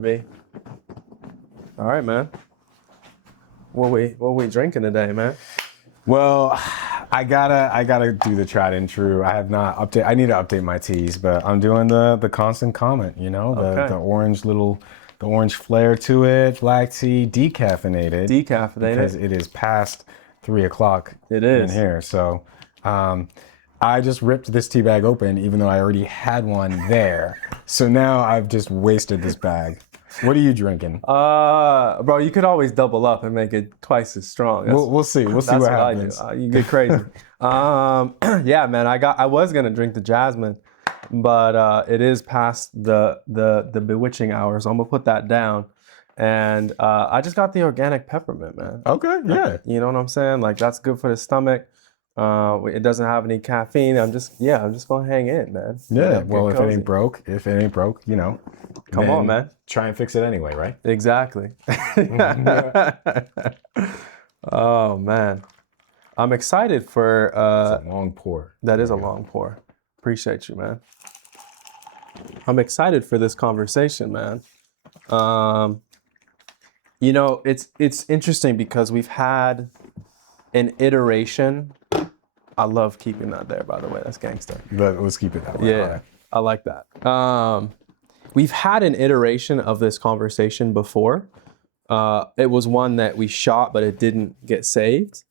Me. All right, man. What we drinking today, man? Well, I gotta do the tried and true. I have not update. I need to update my teas, but I'm doing the constant comment. You know, the Okay. orange the orange flair to it. Black tea, decaffeinated, because Decaffeinated. it is past 3 o'clock It in is. here. So, um, I just ripped this tea bag open, even though I already had one there. So now I've just wasted this bag. What are you drinking? Bro, you could always double up and make it twice as strong. We'll see. We'll see That's what what I do. happens. You get crazy. Yeah, man. I was gonna drink the jasmine, but it is past the bewitching hours. I'm gonna put that down, and I just got the organic peppermint, man. Okay, yeah. You know what I'm saying? Like that's good for the stomach. It doesn't have any caffeine. I'm just gonna hang in, man. Yeah, Get well, cozy. if it ain't broke, Come on, then man. try and fix it anyway, right? Exactly. Oh man, I'm excited for It's a long pour. that There is a we go. long pour. Appreciate you, man. I'm excited for this conversation, man. Um, it's interesting because we've had an iteration. I love keeping that there, by the way. That's gangster. But let's keep it that way. All Yeah, right. I like that. We've had an iteration of this conversation before. It was one that we shot, but it didn't get saved.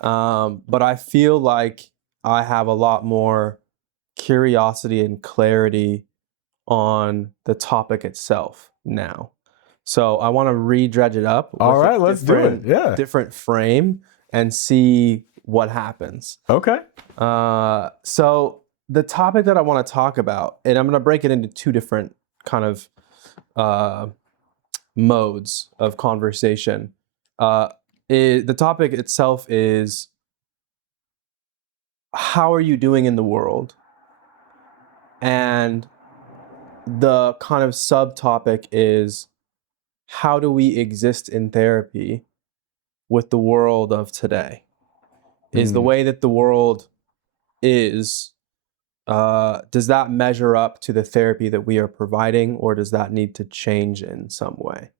But I feel like I have a lot more curiosity and clarity on the topic itself now. So I want to re-dredge it up All with a right, let's do it. Yeah. different frame and see what happens. Okay. So the topic that I want to talk about, and I'm going to break it into two different kind of uh, modes of conversation. The topic itself is how are you doing in the world? And the kind of subtopic is how do we exist in therapy with the world of today? Is the way that the world is, does that measure up to the therapy that we are providing, or does that need to change in some way?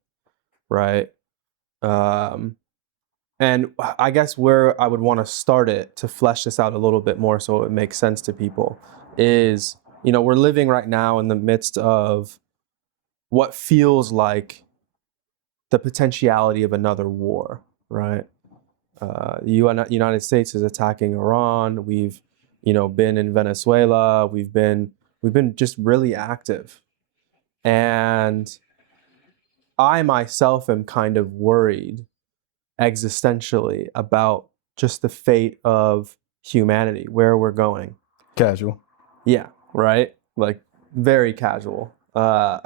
Right. And I guess where I would want to start it to flesh this out a little bit more so it makes sense to people is, we're living right now in the midst of what feels like the potentiality of another war, right? The United States is attacking Iran. We've, been in Venezuela. We've been just really active, and I myself am kind of worried existentially about just the fate of humanity, where we're going. Casual. Yeah, right? Like very casual. Uh,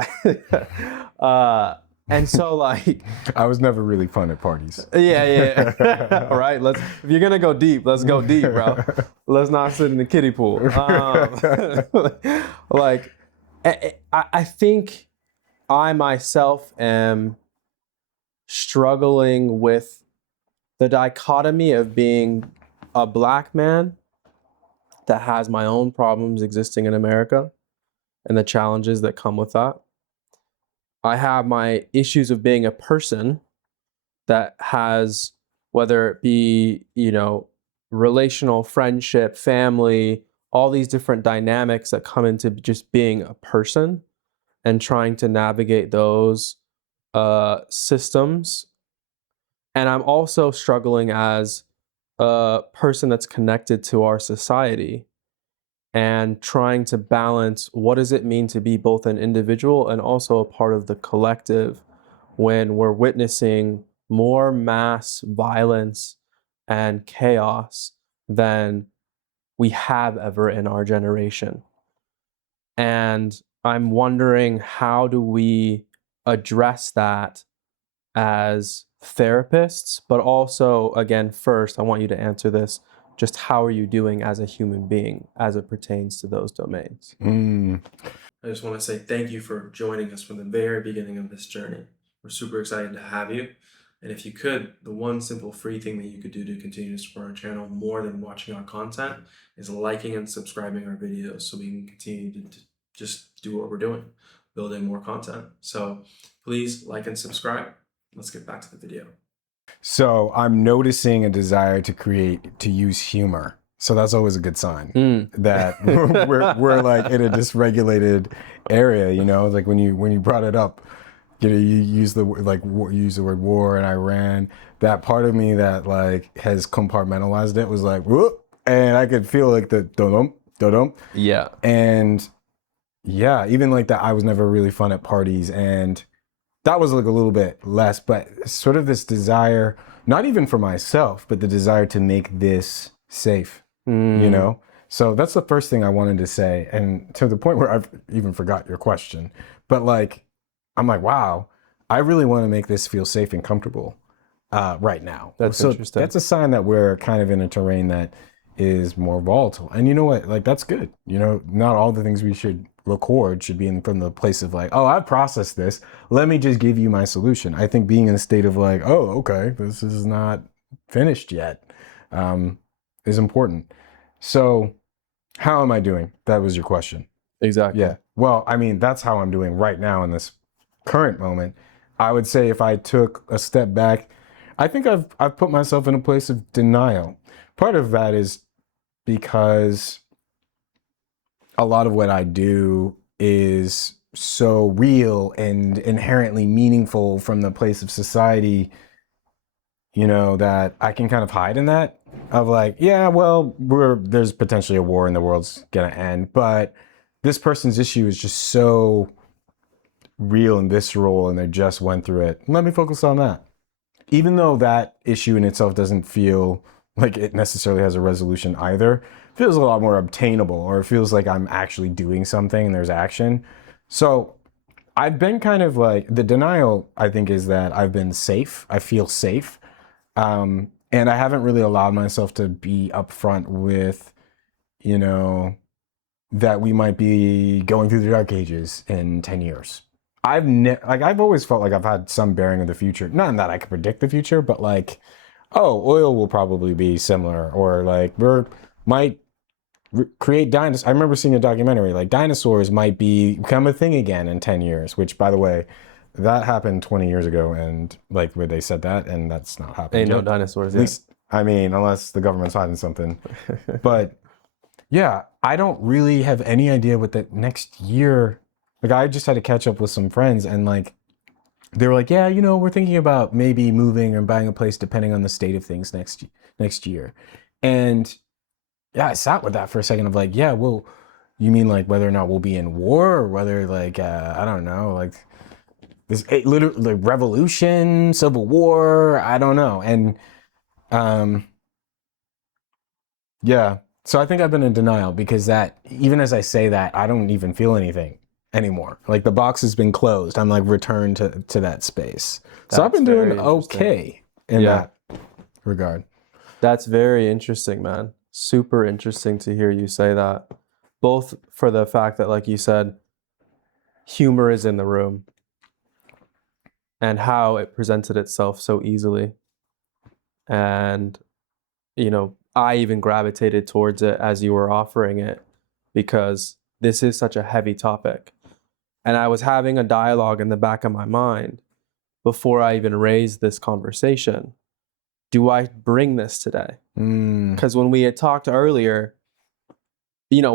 and so like, I was never really fun at parties. yeah. All right, if you're gonna go deep, let's go deep, bro. Let's not sit in the kiddie pool. Like, I think I myself am struggling with the dichotomy of being a black man that has my own problems existing in America and the challenges that come with that. I have my issues of being a person that has, whether it be, relational, friendship, family, all these different dynamics that come into just being a person and trying to navigate those systems. And I'm also struggling as a person that's connected to our society and trying to balance what does it mean to be both an individual and also a part of the collective when we're witnessing more mass violence and chaos than we have ever in our generation. And I'm wondering, how do we address that as therapists? But also, again, first, I want you to answer this. Just how are you doing as a human being as it pertains to those domains? I just want to say thank you for joining us from the very beginning of this journey. We're super excited to have you. And if you could, the one simple free thing that you could do to continue to support our channel more than watching our content is liking and subscribing our videos so we can continue to just do what we're doing, building more content. So please like and subscribe. Let's get back to the video. So I'm noticing a desire to use humor. So that's always a good sign that we're like in a dysregulated area, you know, like when you brought it up, you know, you use use the word war and Iran. That part of me that like has compartmentalized it was like, whoop, and I could feel like the dum dum. Yeah. And yeah, even like that, I was never really fun at parties, and that was like a little bit less, but sort of this desire, not even for myself, but the desire to make this safe, you know? So that's the first thing I wanted to say. And to the point where I've even forgot your question, but like, I'm like, wow, I really want to make this feel safe and comfortable right now. That's So interesting. that's a sign that we're kind of in a terrain that is more volatile. And you know what? Like, that's good. You know, not all the things we should record should be in from the place of like, oh, I've processed this. Let me just give you my solution. I think being in a state of like, oh, okay, this is not finished yet, is important. So how am I doing? That was your question. Exactly. Yeah. Well, I mean, that's how I'm doing right now in this current moment. I would say if I took a step back, I think I've put myself in a place of denial. Part of that is because a lot of what I do is so real and inherently meaningful from the place of society, you know, that I can kind of hide in that of like, yeah, well, there's potentially a war and the world's gonna end, but this person's issue is just so real and visceral and they just went through it. Let me focus on that. Even though that issue in itself doesn't feel like it necessarily has a resolution either, it feels a lot more obtainable, or it feels like I'm actually doing something and there's action. So I've been kind of like, the denial, I think, is that I've been safe. I feel safe. And I haven't really allowed myself to be upfront with, you know, that we might be going through the dark ages in 10 years. I've always felt like I've had some bearing of the future. Not in that I could predict the future, but like, oh, oil will probably be similar, or like might create dinosaurs. I remember seeing a documentary like dinosaurs might become a thing again in 10 years, which by the way, that happened 20 years ago, and like where they said that, and that's not happening. Ain't no dinosaurs At least, I mean, unless the government's hiding something. But yeah, I don't really have any idea what the next year. Like, I just had to catch up with some friends, and like, they were like, "Yeah, you know, we're thinking about maybe moving or buying a place depending on the state of things next year." And yeah, I sat with that for a second of like, "Yeah, well, you mean like whether or not we'll be in war, or whether like I don't know, like this literally like revolution, civil war, I don't know." And um, yeah. So I think I've been in denial because that, even as I say that, I don't even feel anything anymore. Like the box has been closed. I'm like returned to that space. So I've That's been doing very interesting. okay in that regard. That's very interesting, man. Super interesting to hear you say that. Both for the fact that, like you said, humor is in the room and how it presented itself so easily. And, you know, I even gravitated towards it as you were offering it because this is such a heavy topic. And I was having a dialogue in the back of my mind before I even raised this conversation. Do I bring this today? Because when we had talked earlier, you know,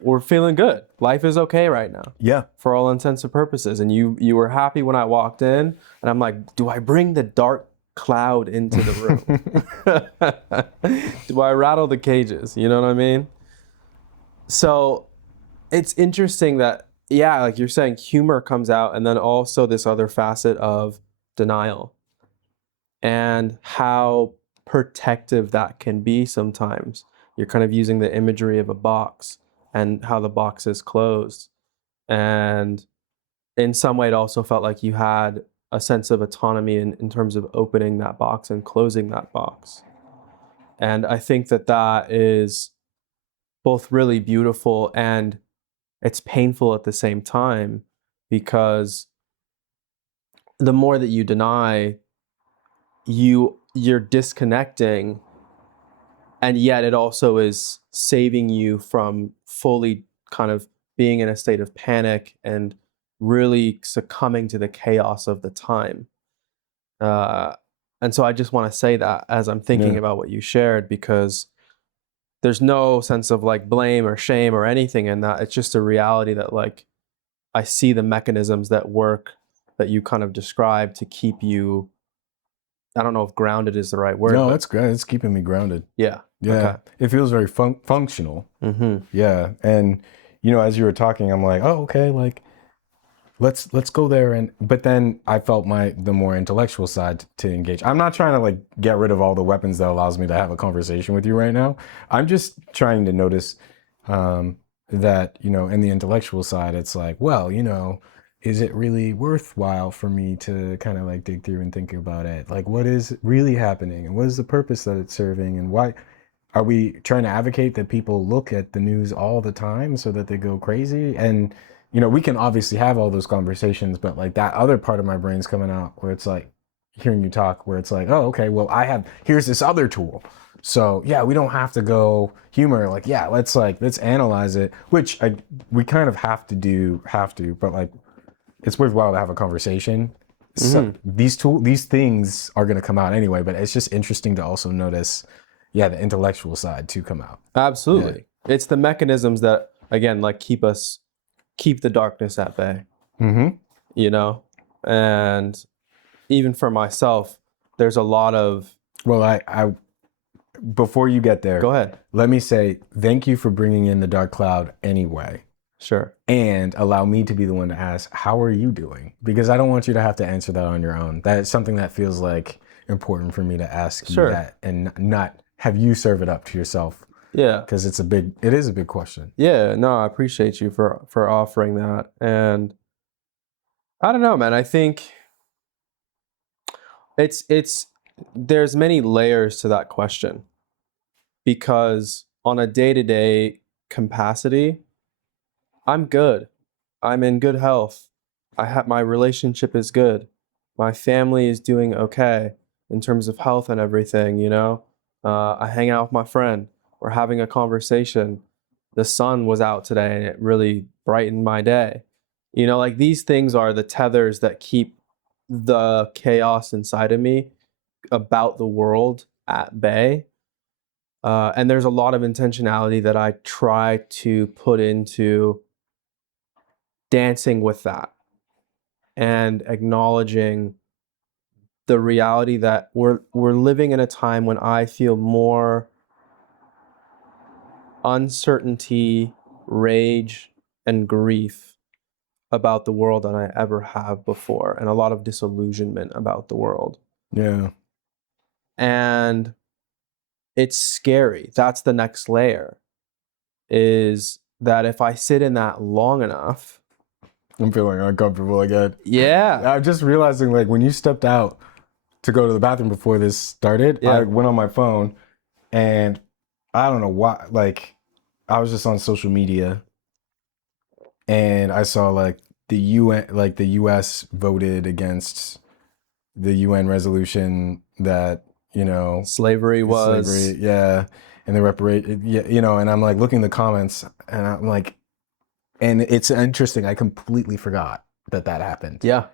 we're feeling good. Life is okay right now. Yeah. For all intents and purposes. And you were happy when I walked in, and I'm like, do I bring the dark cloud into the room? Do I rattle the cages? You know what I mean? So it's interesting that, yeah, like you're saying, humor comes out, and then also this other facet of denial and how protective that can be sometimes. You're kind of using the imagery of a box and how the box is closed. And in some way, it also felt like you had a sense of autonomy in terms of opening that box and closing that box. And I think that that is both really beautiful and it's painful at the same time, because the more that you deny, you're disconnecting, and yet it also is saving you from fully kind of being in a state of panic and really succumbing to the chaos of the time. Uh, and so I just want to say that as I'm thinking Yeah. about what you shared, because there's no sense of like blame or shame or anything in that. It's just a reality that like I see the mechanisms that work that you kind of described to keep you, I don't know if grounded is the right word, No, but it's great. It's keeping me grounded. yeah. Yeah. Okay. It feels very functional. Mm-hmm. Yeah. And, as you were talking, I'm like, oh, okay, like, let's go there. And but then I felt the more intellectual side to engage. I'm not trying to like get rid of all the weapons that allows me to have a conversation with you right now. I'm just trying to notice that in the intellectual side, it's like, well, is it really worthwhile for me to kind of like dig through and think about it, like what is really happening and what is the purpose that it's serving, and why are we trying to advocate that people look at the news all the time so that they go crazy? And we can obviously have all those conversations, but like that other part of my brain's coming out where it's like hearing you talk, where it's like, oh, okay, well, here's this other tool. So yeah, we don't have to go humor. Like, yeah, let's analyze it, which we kind of have to, but like it's worthwhile to have a conversation. So Mm-hmm. these things are going to come out anyway, but it's just interesting to also notice, yeah, the intellectual side to come out. Yeah. Absolutely. It's the mechanisms that again like keep the darkness at bay, Mm-hmm. you know? And even for myself, there's a lot of Well, I before you get there, go ahead. let me say thank you for bringing in the dark cloud anyway, Sure. and allow me to be the one to ask, how are you doing? Because I don't want you to have to answer that on your own. That's something that feels like important for me to ask you Sure. that, and not have you serve it up to yourself, Yeah. because it is a big question. Yeah, no, I appreciate you for offering that. And I don't know, man. I think it's there's many layers to that question because on a day-to-day capacity, I'm good. I'm in good health. I have my relationship is good. My family is doing okay in terms of health and everything, you know? I hang out with my friend. We're having a conversation. The sun was out today and it really brightened my day. You know, like these things are the tethers that keep the chaos inside of me about the world at bay. And there's a lot of intentionality that I try to put into dancing with that and acknowledging the reality that we're living in a time when I feel more uncertainty, rage, and grief about the world than I ever have before, and a lot of disillusionment about the world. Yeah. And it's scary. That's the next layer, is that if I sit in that long enough, I'm feeling uncomfortable again. yeah, I'm just realizing, like, when you stepped out to go to the bathroom before this started, I yeah, went on my phone, and I don't know why, like, I was just on social media, and I saw like the US voted against the UN resolution that, slavery was, slavery, yeah, and the reparate, yeah, and I'm like looking at the comments, and I'm like, and it's interesting. I completely forgot that happened. yeah,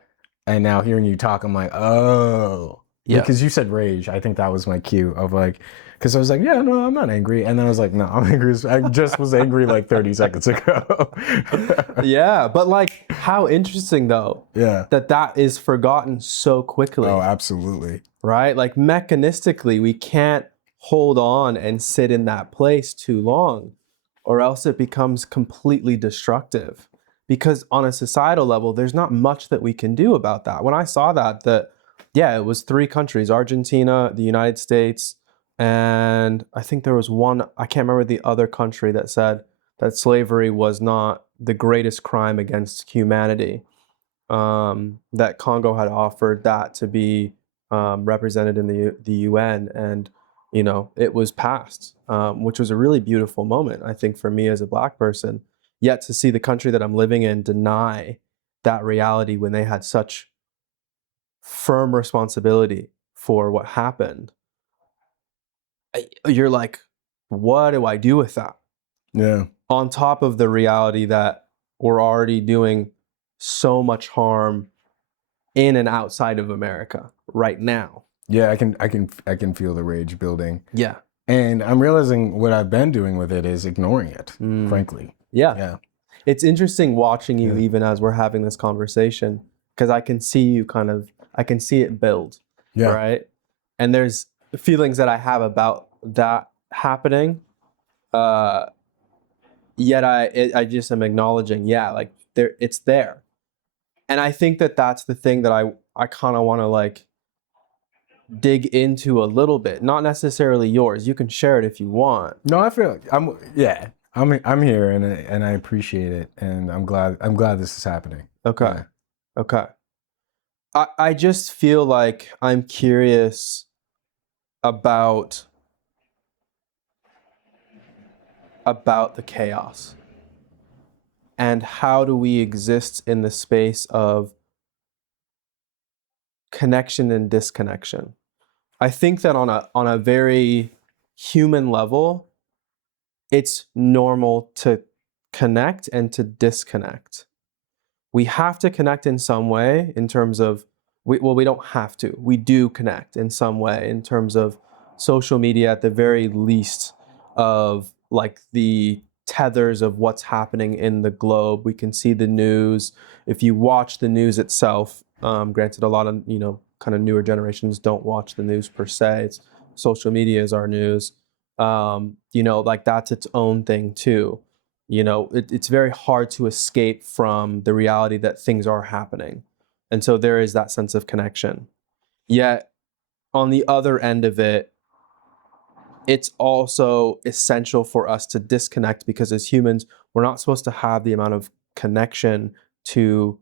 And now hearing you talk, I'm like, oh, yeah. because you said rage. I think that was my cue of like, because I was like, yeah, no, I'm not angry. And then I was like, no, I'm angry. I just was angry like 30 seconds ago. Yeah, but like how interesting though Yeah. that that is forgotten so Oh, quickly, absolutely. right? Like mechanistically, we can't hold on and sit in that place too long, or else it becomes completely destructive. Because on a societal level, there's not much that we can do about that. When I saw that yeah, it was three countries: Argentina, the United States, and I think there was one, I can't remember the other country that said that slavery was not the greatest crime against humanity. That Congo had offered that to be represented in the UN, and it was passed, which was a really beautiful moment, I think, for me as a Black person. Yet to see the country that I'm living in deny that reality when they had such firm responsibility for what happened, you're like, what do I do with that? Yeah. On top of the reality that we're already doing so much harm in and outside of America right now. Yeah, I can feel the rage building. Yeah. And I'm realizing what I've been doing with it is ignoring it, Mm. frankly. Yeah. Yeah. It's interesting watching you Yeah. even as we're having this conversation because I can see you I can see it build, Yeah. right? And there's feelings that I have about that happening. Uh, Yet I just am acknowledging, yeah, like it's there. And I think that that's the thing that I kind of want to like dig into a little bit, not necessarily yours. You can share it if you want. No, I feel I'm here and I appreciate it and I'm glad this is happening. Okay. Yeah. Okay. I just feel like I'm curious about the chaos and how do we exist in the space of connection and disconnection. I think that on a very human level, it's normal to connect and to disconnect. We have to connect in some way in terms of we don't have to. We do connect in some way in terms of social media at the very least of like the tethers of what's happening in the globe. We can see the news. If you watch the news itself, granted a lot of, kind of newer generations don't watch the news per se. It's social media is our news. Like that's its own thing too. It's very hard to escape from the reality that things are happening. And so there is that sense of connection. Yet, on the other end of it, it's also essential for us to disconnect because as humans, we're not supposed to have the amount of connection to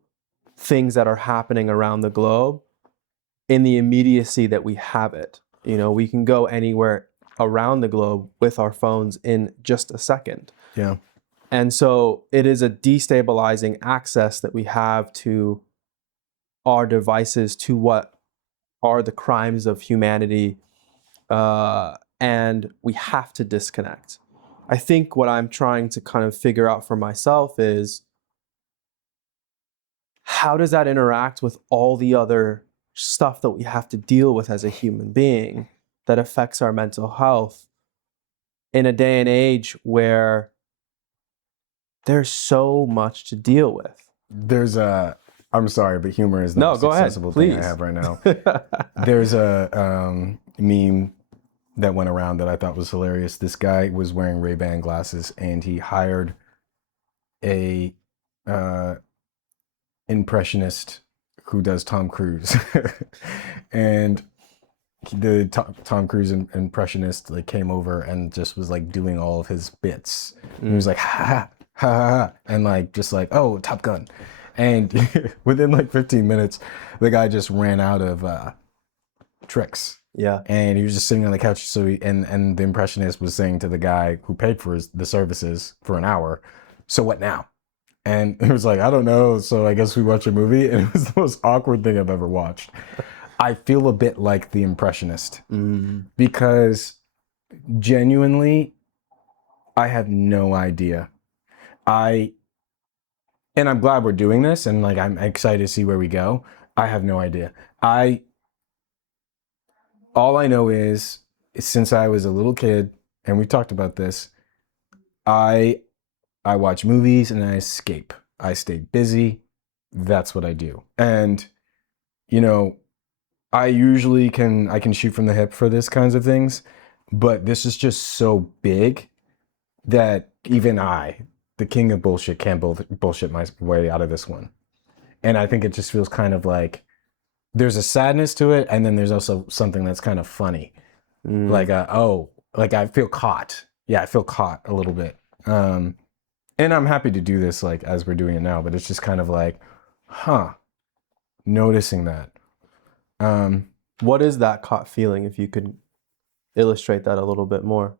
things that are happening around the globe in the immediacy that we have it. We can go anywhere around the globe with our phones in just a second. Yeah. And so it is a destabilizing access that we have to our devices, to what are the crimes of humanity, and we have to disconnect. I think what I'm trying to kind of figure out for myself is how does that interact with all the other stuff that we have to deal with as a human being that affects our mental health in a day and age where there's so much to deal with. There's a I'm sorry, but humor is the No, most go ahead, accessible thing I please. have right now. There's a meme that went around that I thought was hilarious. This guy was wearing Ray-Ban glasses and he hired a uh, impressionist who does Tom Cruise. And the Tom Cruise impressionist like came over and just was like doing all of his bits. And he was like ha ha ha ha, and like just like, oh, Top Gun. And within like 15 minutes, the guy just ran out of tricks. Yeah. And he was just sitting on the couch. So and the impressionist was saying to the guy who paid for the services for an hour, so what now? And he was like, I don't know. So I guess we watch a movie. And it was the most awkward thing I've ever watched. I feel a bit like the impressionist because genuinely, I have no idea. And I'm glad we're doing this and like I'm excited to see where we go. I have no idea. All I know is since I was a little kid, and we talked about this, I watch movies and I escape. I stay busy. That's what I do. And you know, I can shoot from the hip for this kinds of things, but this is just so big that even I, the king of bullshit, can't bullshit my way out of this one. And I think it just feels kind of like there's a sadness to it, and then there's also something that's kind of funny, like like I feel caught. Yeah, I feel caught a little bit. And I'm happy to do this like as we're doing it now, but it's just kind of like, noticing that. What is that caught feeling, if you could illustrate that a little bit more?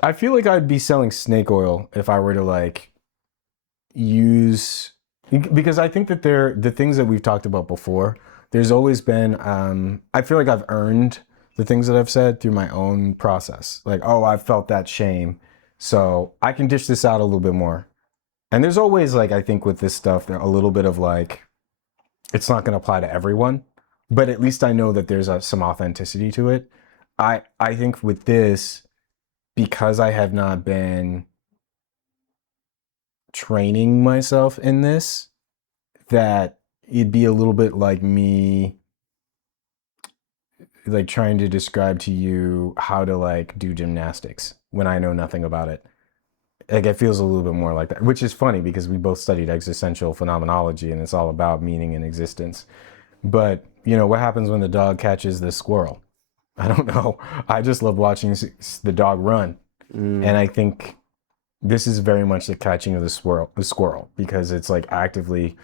I feel like I'd be selling snake oil if I were to like use, because I think that the things that we've talked about before, there's always been I feel like I've earned the things that I've said through my own process. Like, oh, I've felt that shame. So I can dish this out a little bit more. And there's always like, I think with this stuff, there a little bit of like, it's not going to apply to everyone, but at least I know that there's some authenticity to it. I think with this, because I have not been training myself in this, that it'd be a little bit like me like trying to describe to you how to like do gymnastics when I know nothing about it. Like it feels a little bit more like that, which is funny because we both studied existential phenomenology and it's all about meaning and existence. But you know what happens when the dog catches the squirrel? I don't know. I just love watching the dog run, and Mm, I think this is very much the catching of the squirrel, because it's like actively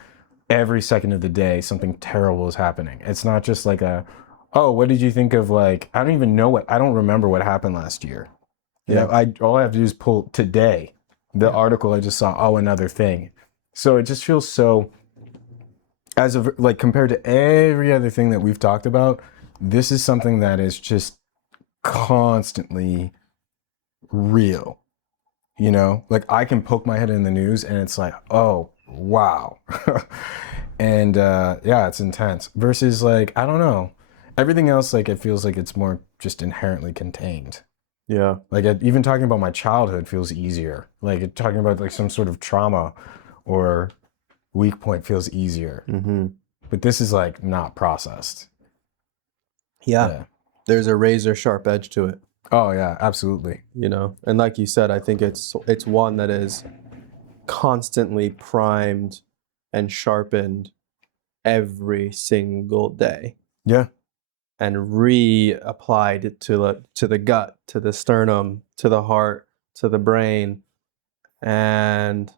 every second of the day something terrible is happening. It's not just like a, oh, what did you think of, like, I don't even know what, I don't remember what happened last year. You know, yeah, I all I have to do is pull today, the yeah, article I just saw, oh, another thing. So it just feels so, as of like compared to every other thing that we've talked about, this is something that is just constantly real. You know, like I can poke my head in the news and it's like, oh, wow. And yeah, it's intense versus like, I don't know, everything else, like it feels like it's more just inherently contained. yeah. Like even talking about my childhood feels easier, like talking about like some sort of trauma or weak point feels easier, Hmm. but this is like not processed. Yeah. Yeah. There's a razor sharp edge to it, Oh yeah, absolutely. and like you said, I think it's one that is constantly primed and sharpened every single day Yeah. and reapplied to the gut, to the sternum, to the heart, to the brain. And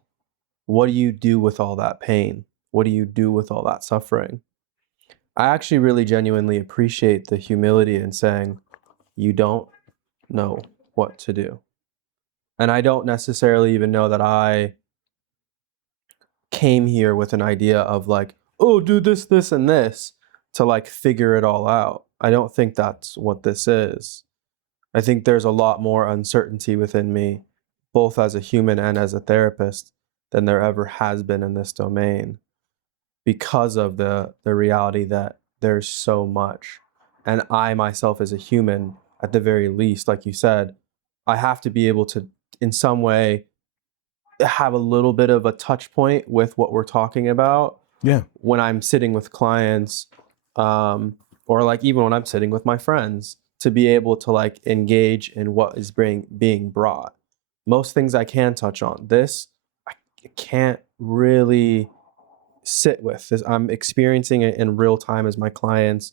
what do you do with all that pain? What do you do with all that suffering? I actually really genuinely appreciate the humility in saying you don't know what to do. And I don't necessarily even know that I came here with an idea of like, oh, do this, this, and this to like figure it all out. I don't think that's what this is. I think there's a lot more uncertainty within me, both as a human and as a therapist, than there ever has been in this domain because of the reality that there's so much. And I myself as a human, at the very least, like you said, I have to be able to in some way have a little bit of a touch point with what we're talking about Yeah. when I'm sitting with clients, um, or like even when I'm sitting with my friends, to be able to like engage in what is being brought. Most things I can touch on. This I can't really sit with. This, I'm experiencing it in real time as my clients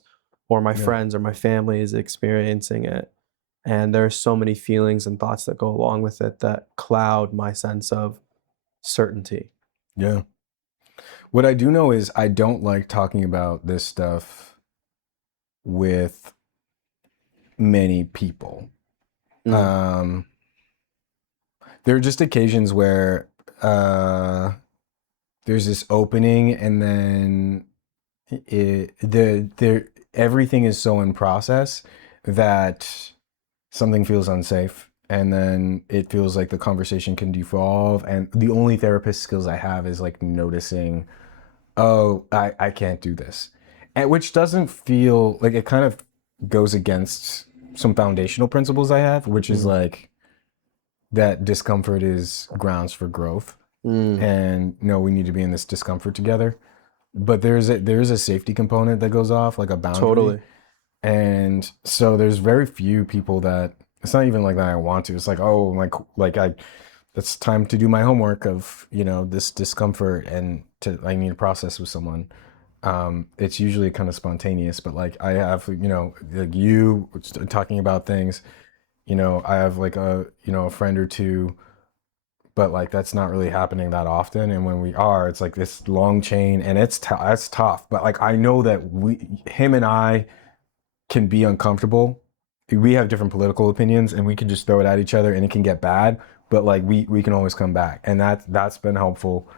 or my Yeah. friends or my family is experiencing it. And there's so many feelings and thoughts that go along with it that cloud my sense of certainty. Yeah. What I do know is I don't like talking about this stuff with many people. Mm, Um, there are just occasions where there's this opening, and then everything is so in process that something feels unsafe, and then it feels like the conversation can devolve. And the only therapist skills I have is like noticing, oh, I can't do this. And which doesn't feel like, it kind of goes against some foundational principles I have, which is mm, like that discomfort is grounds for growth. mm, And no, we need to be in this discomfort together. But there is a safety component that goes off, like a boundary. totally. And so there's very few people that, it's not even like that I want to. It's like, oh, like I it's time to do my homework of, this discomfort, and I need to process with someone. It's usually kind of spontaneous, but like I have, like you talking about things, I have like a friend or two, but like that's not really happening that often. And when we are, it's like this long chain, and it's tough. But like I know that him and I can be uncomfortable. We have different political opinions, and we can just throw it at each other, and it can get bad. But like we can always come back, and that's been helpful.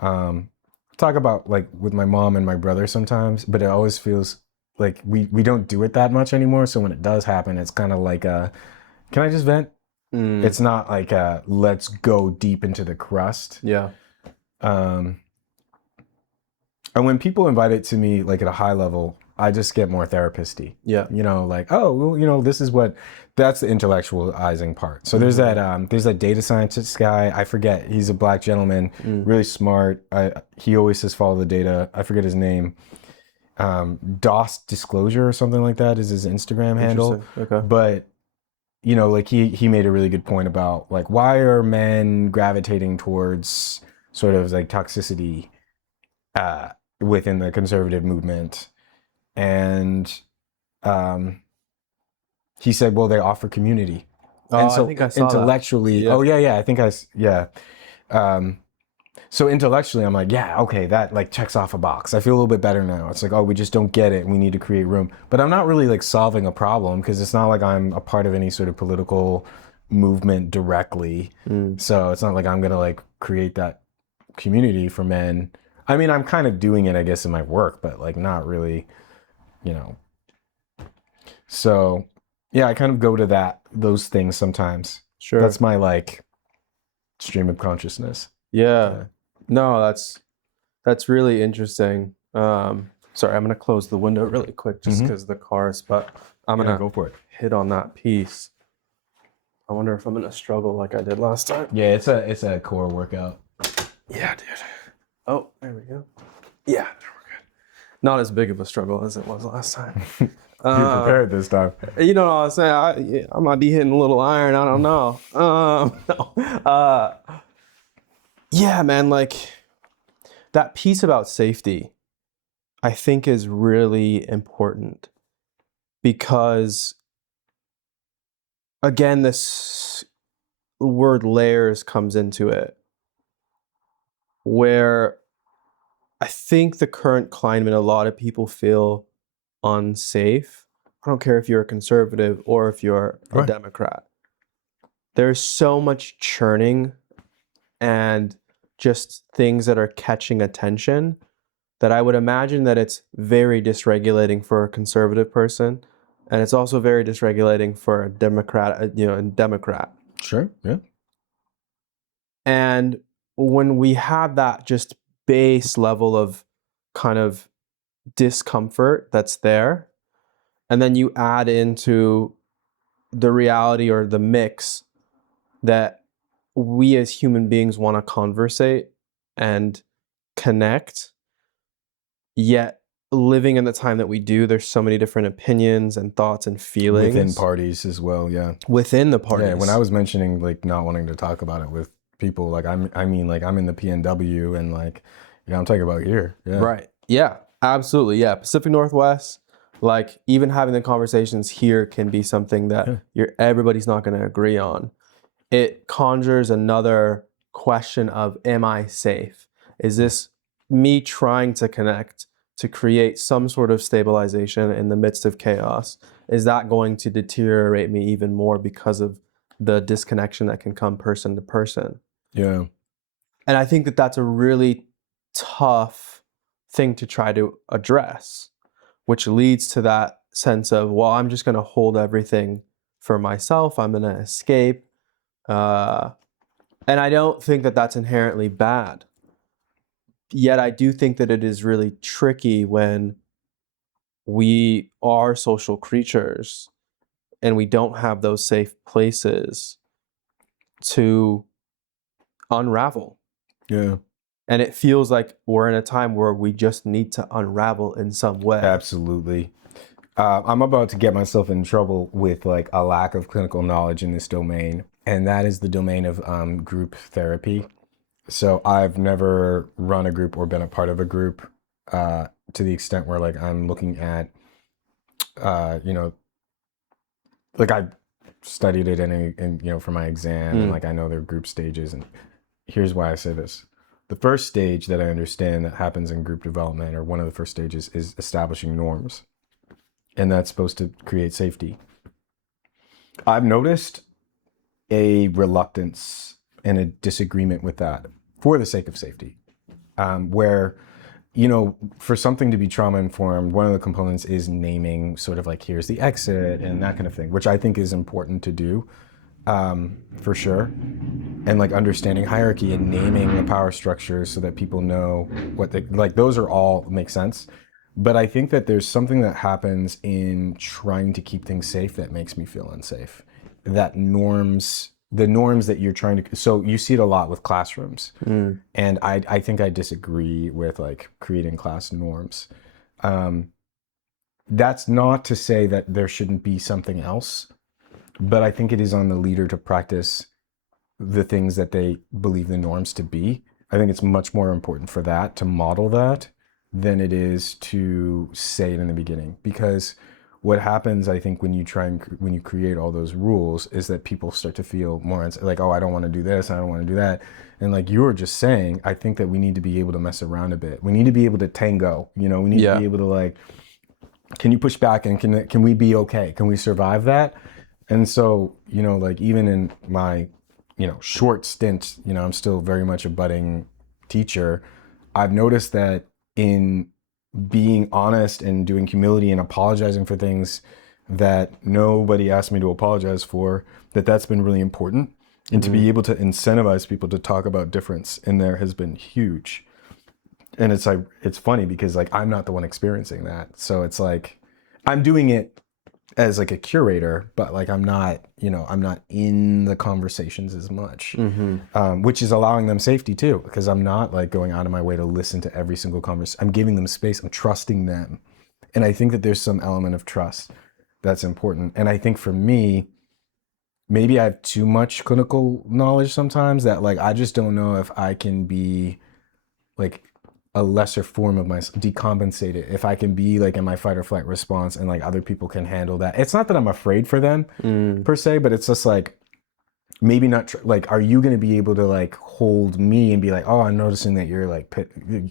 Um, talk about like with my mom and my brother sometimes, but it always feels like we don't do it that much anymore. So when it does happen, it's kind of like, can I just vent? Mm. It's not like a let's go deep into the crust. Yeah. Um, and when people invite it to me, like at a high level, I just get more therapist-y. Yeah. You know, like, oh, well, you know, this is what, that's the intellectualizing part. So there's that data scientist guy. I forget. He's a black gentleman, Mm. really smart. He always says follow the data. I forget his name. DOS Disclosure or something like that is his Instagram handle. Interesting. Okay. But you know, like he made a really good point about like why are men gravitating towards sort of like toxicity uh, within the conservative movement, and um, he said, well, they offer community, Oh, and I so think I saw that. intellectually, Yeah. oh yeah, I think yeah. Um, so intellectually, I'm like, yeah, okay, that like checks off a box. I feel a little bit better now. It's like, oh, we just don't get it. We need to create room. But I'm not really like solving a problem because it's not like I'm a part of any sort of political movement directly. Mm. So it's not like I'm gonna like create that community for men. I mean, I'm kind of doing it, I guess, in my work, but like not really, you know. So yeah, I kind of go to those things sometimes. Sure. That's my like stream of consciousness. Yeah. Yeah. No, that's really interesting. Sorry, I'm gonna close the window really quick just Mm-hmm. because the cars, but I'm Yeah, gonna go for it. hit on that piece. I wonder if I'm gonna struggle like I did last time. Yeah, it's a core workout. Yeah, dude. Oh, there we go. Yeah, there we're good. Not as big of a struggle as it was last time. Be prepared this time. You know what I'm saying? I might be hitting a little iron. I don't know. No. Yeah, man. Like that piece about safety, I think is really important because, again, this word layers comes into it, where I think the current climate, a lot of people feel unsafe. I don't care if you're a conservative or if you're a Right. Democrat. There's so much churning and just things that are catching attention that I would imagine that it's very dysregulating for a conservative person, and it's also very dysregulating for a Democrat, a Democrat. Sure. Yeah. And when we have that just base level of kind of discomfort that's there, and then you add into the reality or the mix that we as human beings want to conversate and connect, yet living in the time that we do, there's so many different opinions and thoughts and Within feelings parties as well. Yeah. within the Yeah. When I parties. was mentioning like not wanting to talk about it with people, like I mean, like I'm in the PNW and like, yeah, I'm talking about here. Yeah. Right. Yeah, absolutely. Yeah. Pacific Northwest, like even having the conversations here can be something that Yeah. everybody's not going to agree on. It conjures another question of, am I safe? Is this me trying to connect to create some sort of stabilization in the midst of chaos? Is that going to deteriorate me even more because of the disconnection that can come person to person? Yeah. And I think that that's a really tough thing to try to address, which leads to that sense of, well, I'm just going to hold everything for myself. I'm going to escape. Uh, and I don't think that that's inherently bad. Yet I do think that it is really tricky when we are social creatures and we don't have those safe places to unravel. Yeah. And it feels like we're in a time where we just need to unravel in some way. Absolutely. I'm about to get myself in trouble with like a lack of clinical knowledge in this domain, and that is the domain of group therapy. So I've never run a group or been a part of a group to the extent where like I'm looking at, you know, like I studied it in you know for my exam and like I know their group stages. And here's why I say this: the first stage that I understand that happens in group development, or one of the first stages, is establishing norms, and that's supposed to create safety. I've noticed a reluctance and a disagreement with that for the sake of safety, where, you know, for something to be trauma informed, one of the components is naming sort of like, here's the exit and that kind of thing, which I think is important to do. for sure. And like understanding hierarchy and naming the power structures so that people know what they like, those are all make sense. But I think that there's something that happens in trying to keep things safe that makes me feel unsafe. That the norms that you're trying to, so you see it a lot with classrooms. Mm. And I think I disagree with like creating class norms. Um, that's not to say that there shouldn't be something else, but I think it is on the leader to practice the things that they believe the norms to be. I think it's much more important for that to model that than it is to say it in the beginning. Because what happens, I think, when you try and when you create all those rules is that people start to feel more like, oh, I don't want to do this, I don't want to do that. And like you were just saying, I think that we need to be able to mess around a bit. We need to be able to tango. You know, we need to be Yeah. able to like, can you push back and can we be okay? Can we survive that? And so, you know, like even in my, you know, short stint, you know, I'm still very much a budding teacher. I've noticed that in being honest and doing humility and apologizing for things that nobody asked me to apologize for, that's been really important. And to be Mm. able to incentivize people to talk about difference in there has been huge. And it's like, it's funny because like I'm not the one experiencing that. So it's like I'm doing it as like a curator, but like I'm not, you know, I'm not in the conversations as much, Mm-hmm. which is allowing them safety too, because I'm not like going out of my way to listen to every single conversation. I'm giving them space. I'm trusting them. And I think that there's some element of trust that's important. And I think for me, maybe I have too much clinical knowledge sometimes that like I just don't know if I can be like a lesser form of myself, decompensate it. If I can be like in my fight or flight response and like other people can handle that. It's not that I'm afraid for them Mm. per se, but it's just like maybe not like, are you going to be able to like hold me and be like, oh, I'm noticing that you're like,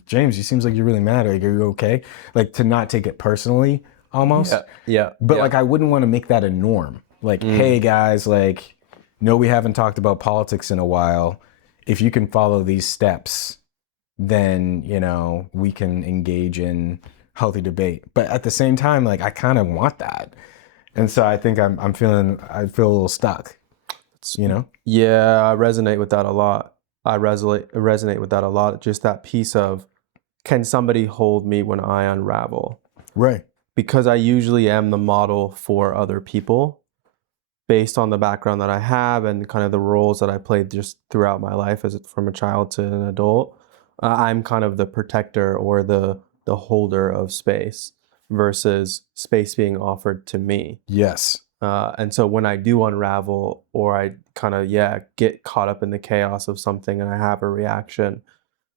James, you seems like you're really mad. Like, are you okay? Like to not take it personally almost. Yeah. Yeah. But Yeah. like, I wouldn't want to make that a norm. Like, Mm. hey guys, like, no, we haven't talked about politics in a while. If you can follow these steps, then you know we can engage in healthy debate. But at the same time, like I kind of want that, and so I think I feel a little stuck. It's, You know? yeah, I resonate with that a lot. I resonate with that a lot. Just that piece of, can somebody hold me when I unravel? Right. Because I usually am the model for other people based on the background that I have and kind of the roles that I played just throughout my life as from a child to an adult. I'm kind of the protector or the holder of space versus space being offered to me. Yes. And so when I do unravel or I kind of, yeah, get caught up in the chaos of something and I have a reaction,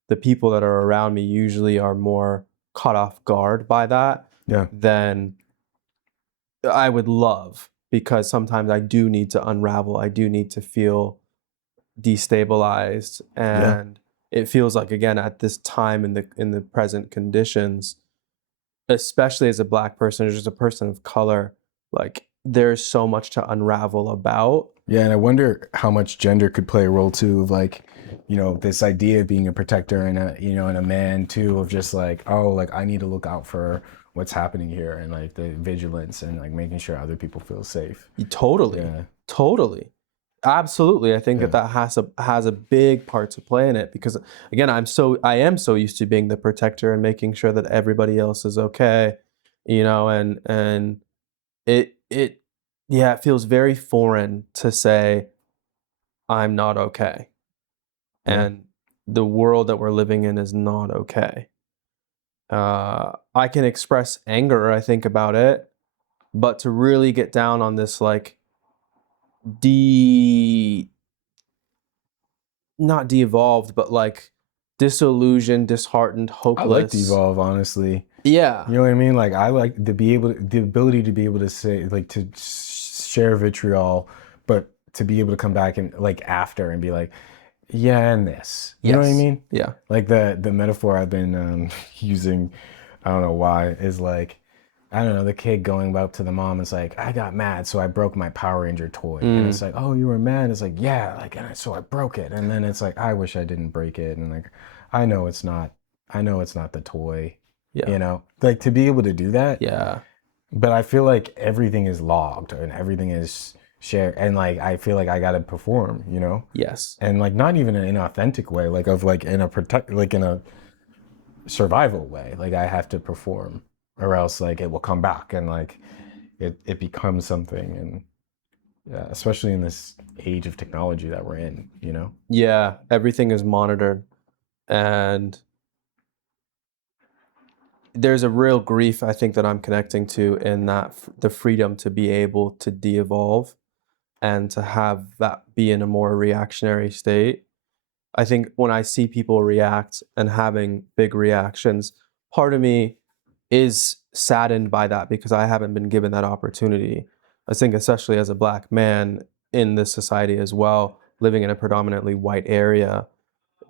the people that are around me usually are more caught off guard by that Yeah. than I would love, because sometimes I do need to unravel. I do need to feel destabilized, Yeah. and it feels like, again, at this time in the present conditions, especially as a Black person or just a person of color, like there's so much to unravel about. Yeah. And I wonder how much gender could play a role too, of like, you know, this idea of being a protector and a, you know, and a man too, of just like, oh, like I need to look out for what's happening here and like the vigilance and like making sure other people feel safe. Totally, Yeah. totally, absolutely. I think that Yeah. that has a big part to play in it, because again, I am so used to being the protector and making sure that everybody else is okay, and it yeah, it feels very foreign to say I'm not okay, Yeah. and the world that we're living in is not okay. I can express anger, I think, about it, but to really get down on this, like, de not de-evolved, but like disillusioned, disheartened, I like to hopeless. evolve, honestly. Yeah. You know what I mean? Like I like to be able to, the ability to be able to say like to share vitriol, but to be able to come back and like after and be like, yeah, and this. You know what I Yes. mean? Yeah. Like the metaphor I've been using, I don't know why, is like, I don't know, the kid going up to the mom is like, I got mad, so I broke my Power Ranger toy. And it's Mm. like, oh, you were mad? It's like, yeah, like, so I broke it. And then it's like, I wish I didn't break it. And like, I know it's not, I know it's not the toy, Yeah. you know? Like to be able to do that. Yeah. But I feel like everything is logged and everything is share, and like I feel like I gotta perform, you know, Yes. and like not even in an authentic way, like of like in a protect, like in a survival way. Like I have to perform, or else like it will come back, and like it becomes something, and yeah, especially in this age of technology that we're in, you know. Yeah, everything is monitored, and there's a real grief I think that I'm connecting to in that the freedom to be able to de-evolve and to have that be in a more reactionary state. I think when I see people react and having big reactions, part of me is saddened by that because I haven't been given that opportunity. I think, especially as a Black man in this society as well, living in a predominantly white area,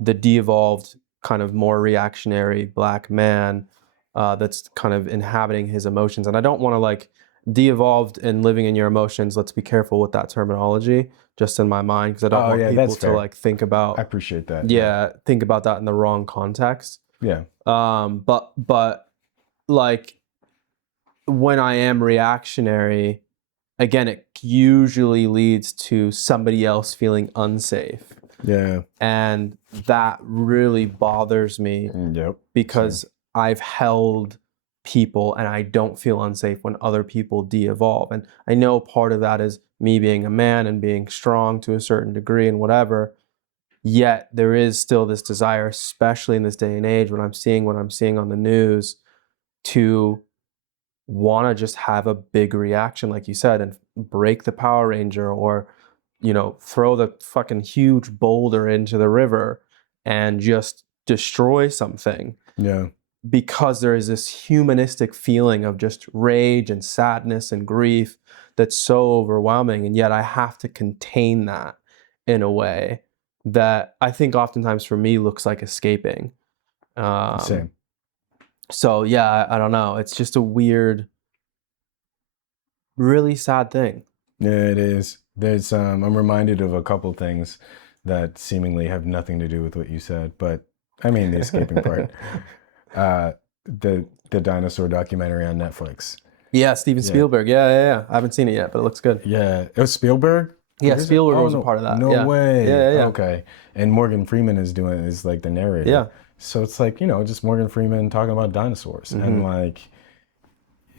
the de-evolved kind of more reactionary Black man that's kind of inhabiting his emotions. And I don't want to like de-evolved and living in your emotions. Let's be careful with that terminology, just in my mind, because I don't Oh want yeah, that's people to fair. like think I about, appreciate that. Yeah. yeah, think about that in the wrong context. Yeah. But like when I am reactionary, again, it usually leads to somebody else feeling unsafe. Yeah. And that really bothers me Yep. Same. because I've held people and I don't feel unsafe when other people de-evolve. And I know part of that is me being a man and being strong to a certain degree and whatever. Yet there is still this desire, especially in this day and age, when I'm seeing what I'm seeing on the news, to want to just have a big reaction, like you said, and break the Power Ranger or, throw the fucking huge boulder into the river and just destroy something Yeah. because there is this humanistic feeling of just rage and sadness and grief that's so overwhelming. And yet I have to contain that in a way that I think oftentimes for me looks like escaping. Um, Same. so yeah, I don't know. It's just a weird, really sad thing. Yeah, it is. There's I'm reminded of a couple things that seemingly have nothing to do with what you said, but I mean the escaping part. Uh the dinosaur documentary on Netflix. Yeah, Steven Yeah. Spielberg. Yeah, yeah, yeah. I haven't seen it yet, but it looks good. Yeah. It was Spielberg Yeah, produced it? Spielberg Oh was a no. part of that. No Yeah, way. yeah, yeah, Okay. And Morgan Freeman is like the narrator. yeah. So it's like, just Morgan Freeman talking about dinosaurs, Yeah. and Hmm. like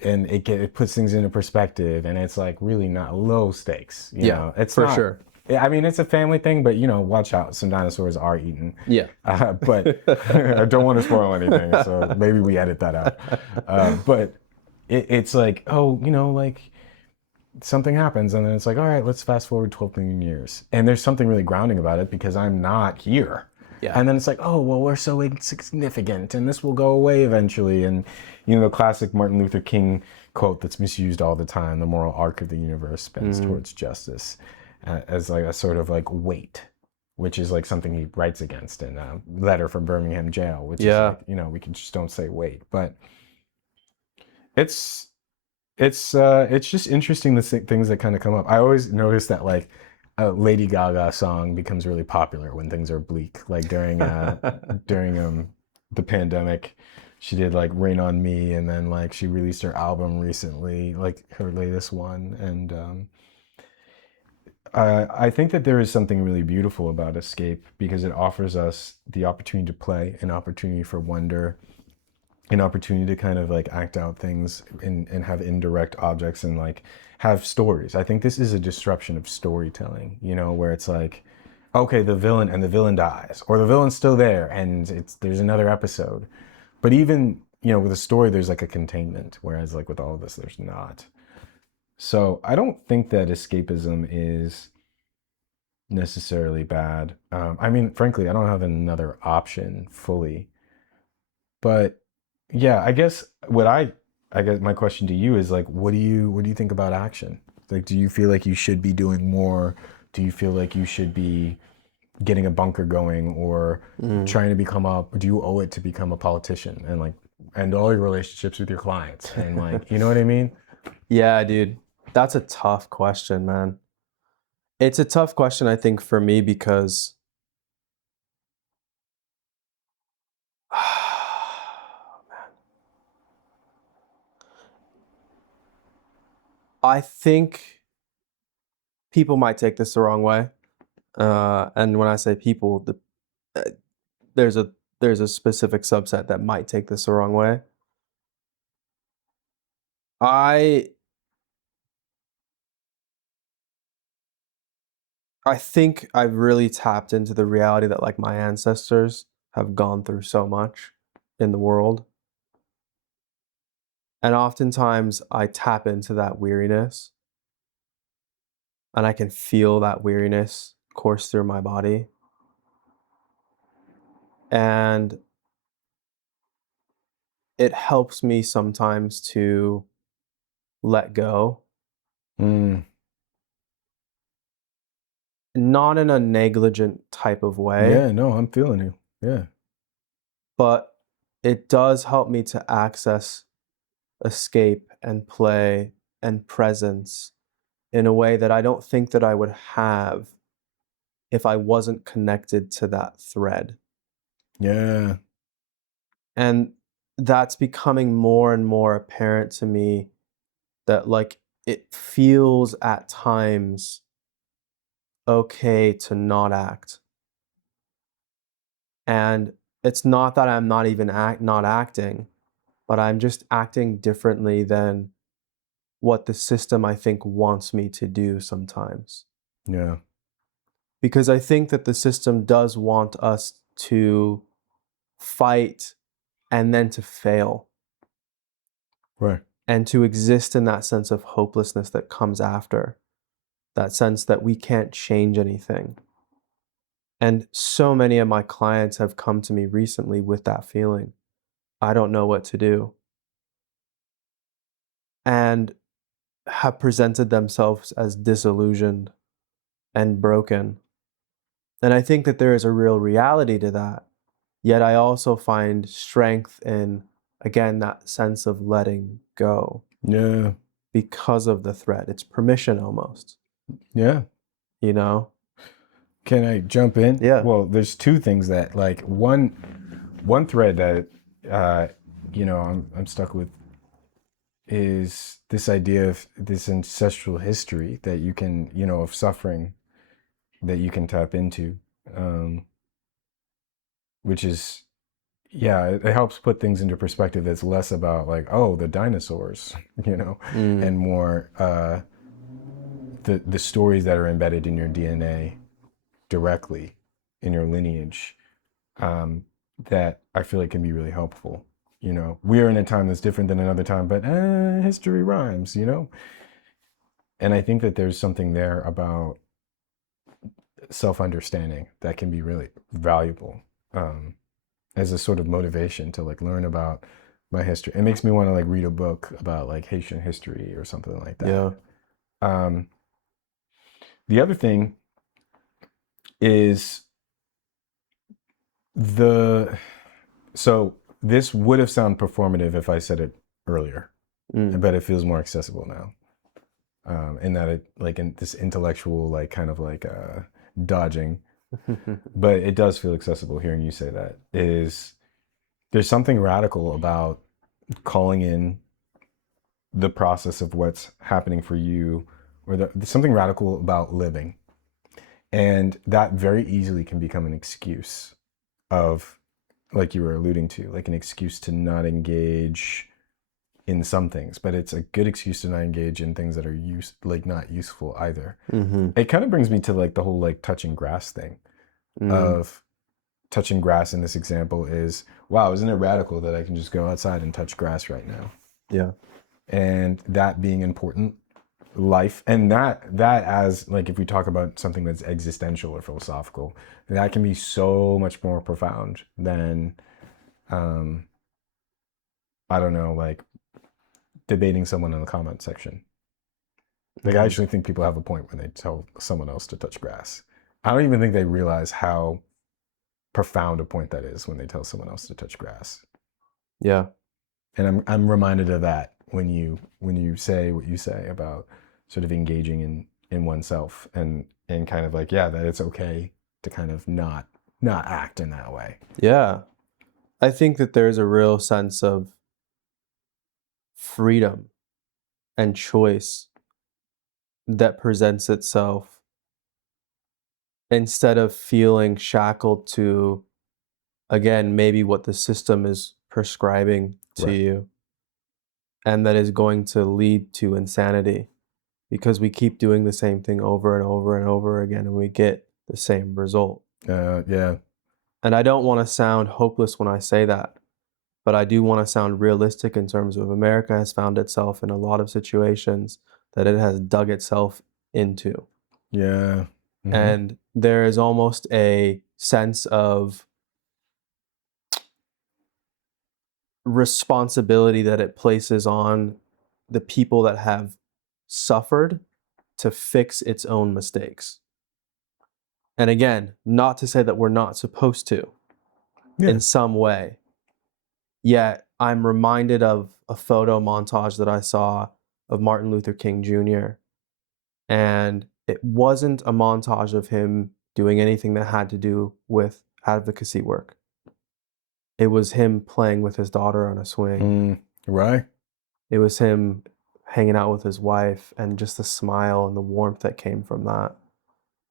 and it puts things into perspective, and it's like really not low stakes, Yeah, it's for not. sure. I mean, it's a family thing, but watch out, some dinosaurs are eaten. Yeah. But I don't want to spoil anything, so maybe we edit that out. But it's like, oh, like something happens, and then it's like, all right, let's fast forward 12 million years, and there's something really grounding about it because I'm not here. Yeah. And then it's like, oh well, we're so insignificant, and this will go away eventually. And the classic Martin Luther King quote that's misused all the time: the moral arc of the universe bends Hmm. towards justice, as like a sort of like weight, which is like something he writes against in a letter from Birmingham jail, which is Yeah. like, we can just don't say wait. But it's it's just interesting, the things that kind of come up. I always notice that like a Lady Gaga song becomes really popular when things are bleak. Like during the pandemic, she did like Rain on Me, and then like she released her album recently, like her latest one. And I think that there is something really beautiful about Escape because it offers us the opportunity to play, an opportunity for wonder, an opportunity to kind of like act out things and have indirect objects and like have stories. I think this is a disruption of storytelling, where it's like, okay, the villain dies, or the villain's still there and there's another episode. But even, with a story, there's like a containment, whereas like with all of this, there's not. So I don't think that escapism is necessarily bad. I mean, frankly, I don't have another option fully. But yeah, I guess my question to you is like, what do you think about action? Like, do you feel like you should be doing more? Do you feel like you should be getting a bunker going, or Mm. trying to do you owe it to become a politician and like end all your relationships with your clients, and like, you know what I mean? Yeah, dude. That's a tough question, man. It's a tough question, I think, for me because I think people might take this the wrong way. And when I say people, uh, there's a there's a specific subset that might take this the wrong way. I I think I've really tapped into the reality that like my ancestors have gone through so much in the world. And oftentimes I tap into that weariness and I can feel that weariness course through my body. And it helps me sometimes to let go, Mm. not in a negligent type of way, Yeah, no, I'm feeling you. Yeah. but it does help me to access escape and play and presence in a way that I don't think that I would have if I wasn't connected to that thread. Yeah. And that's becoming more and more apparent to me that like it feels at times okay to not act. And it's not that I'm not even not acting, but I'm just acting differently than what the system I think wants me to do sometimes. Yeah. Because I think that the system does want us to fight and then to fail Right. and to exist in that sense of hopelessness that comes after, that sense that we can't change anything. And so many of my clients have come to me recently with that feeling. I don't know what to do. And have presented themselves as disillusioned and broken. And I think that there is a real reality to that. Yet I also find strength in, again, that sense of letting go Yeah. because of the threat. It's permission almost, Yeah. you know? Can I jump in? Yeah. Well, there's two things that like one thread that uh I'm stuck with is this idea of this ancestral history that you can, of suffering that you can tap into. Um which is yeah, it helps put things into perspective that's less about like, oh, the dinosaurs, Mm, and more the stories that are embedded in your DNA directly in your lineage, that I feel like can be really helpful. We're in a time that's different than another time, but history rhymes. And I think that there's something there about self-understanding that can be really valuable, as a sort of motivation to like learn about my history. It makes me want to like read a book about like Haitian history or something like that. yeah. Um, the other thing is the so this would have sounded performative if I said it earlier, Mm. but it feels more accessible now. In that it like in this intellectual like kind of like dodging, but it does feel accessible hearing you say that. Is there's something radical about calling in the process of what's happening for you, or there's something radical about living, and that very easily can become an excuse of, like you were alluding to, like an excuse to not engage in some things, but it's a good excuse to not engage in things that are like not useful either. Mm-hmm. It kind of brings me to like the whole like touching grass thing. Mm. Of touching grass in this example is, wow, isn't it radical that I can just go outside and touch grass right now? Yeah. And that being important life, and that as like, if we talk about something that's existential or philosophical, that can be so much more profound than um I don't know, like debating someone in the comment section. Like, I Mm. actually think people have a point when they tell someone else to touch grass. I don't even think they realize how profound a point that is when they tell someone else to touch grass. Yeah. And I'm reminded of that when you say what you say about sort of engaging in oneself, and kind of like, yeah, that it's okay to kind of not act in that way. Yeah. I think that there's a real sense of freedom and choice that presents itself instead of feeling shackled to, again, maybe what the system is prescribing to Right. you, and that is going to lead to insanity because we keep doing the same thing over and over and over again and we get the same result. Yeah. And I don't want to sound hopeless when I say that, but I do want to sound realistic in terms of America has found itself in a lot of situations that it has dug itself into. Yeah. Hmm. And there is almost a sense of responsibility that it places on the people that have suffered to fix its own mistakes. And again, not to say that we're not supposed to Yeah. in some way, yet I'm reminded of a photo montage that I saw of Martin Luther King Jr. And it wasn't a montage of him doing anything that had to do with advocacy work. It was him playing with his daughter on a swing. Right. It was him hanging out with his wife and just the smile and the warmth that came from that.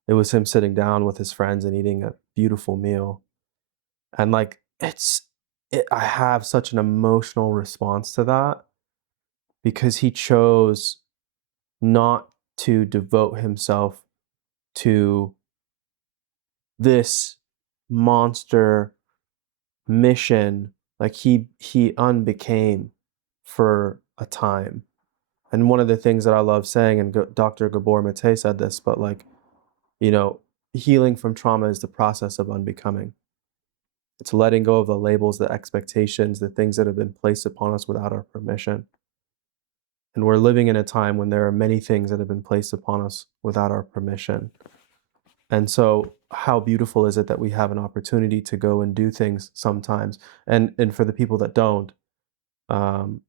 It was him sitting down with his friends and eating a beautiful meal. And like I have such an emotional response to that because he chose not to devote himself to this monster mission like he unbecame for a time. And one of the things that I love saying, and Dr. Gabor Mate said this, but like, you know, healing from trauma is the process of unbecoming. It's letting go of the labels, the expectations, the things that have been placed upon us without our permission. And we're living in a time when there are many things that have been placed upon us without our permission. And so, how beautiful is it that we have an opportunity to go and do things sometimes? And for the people that don't, um,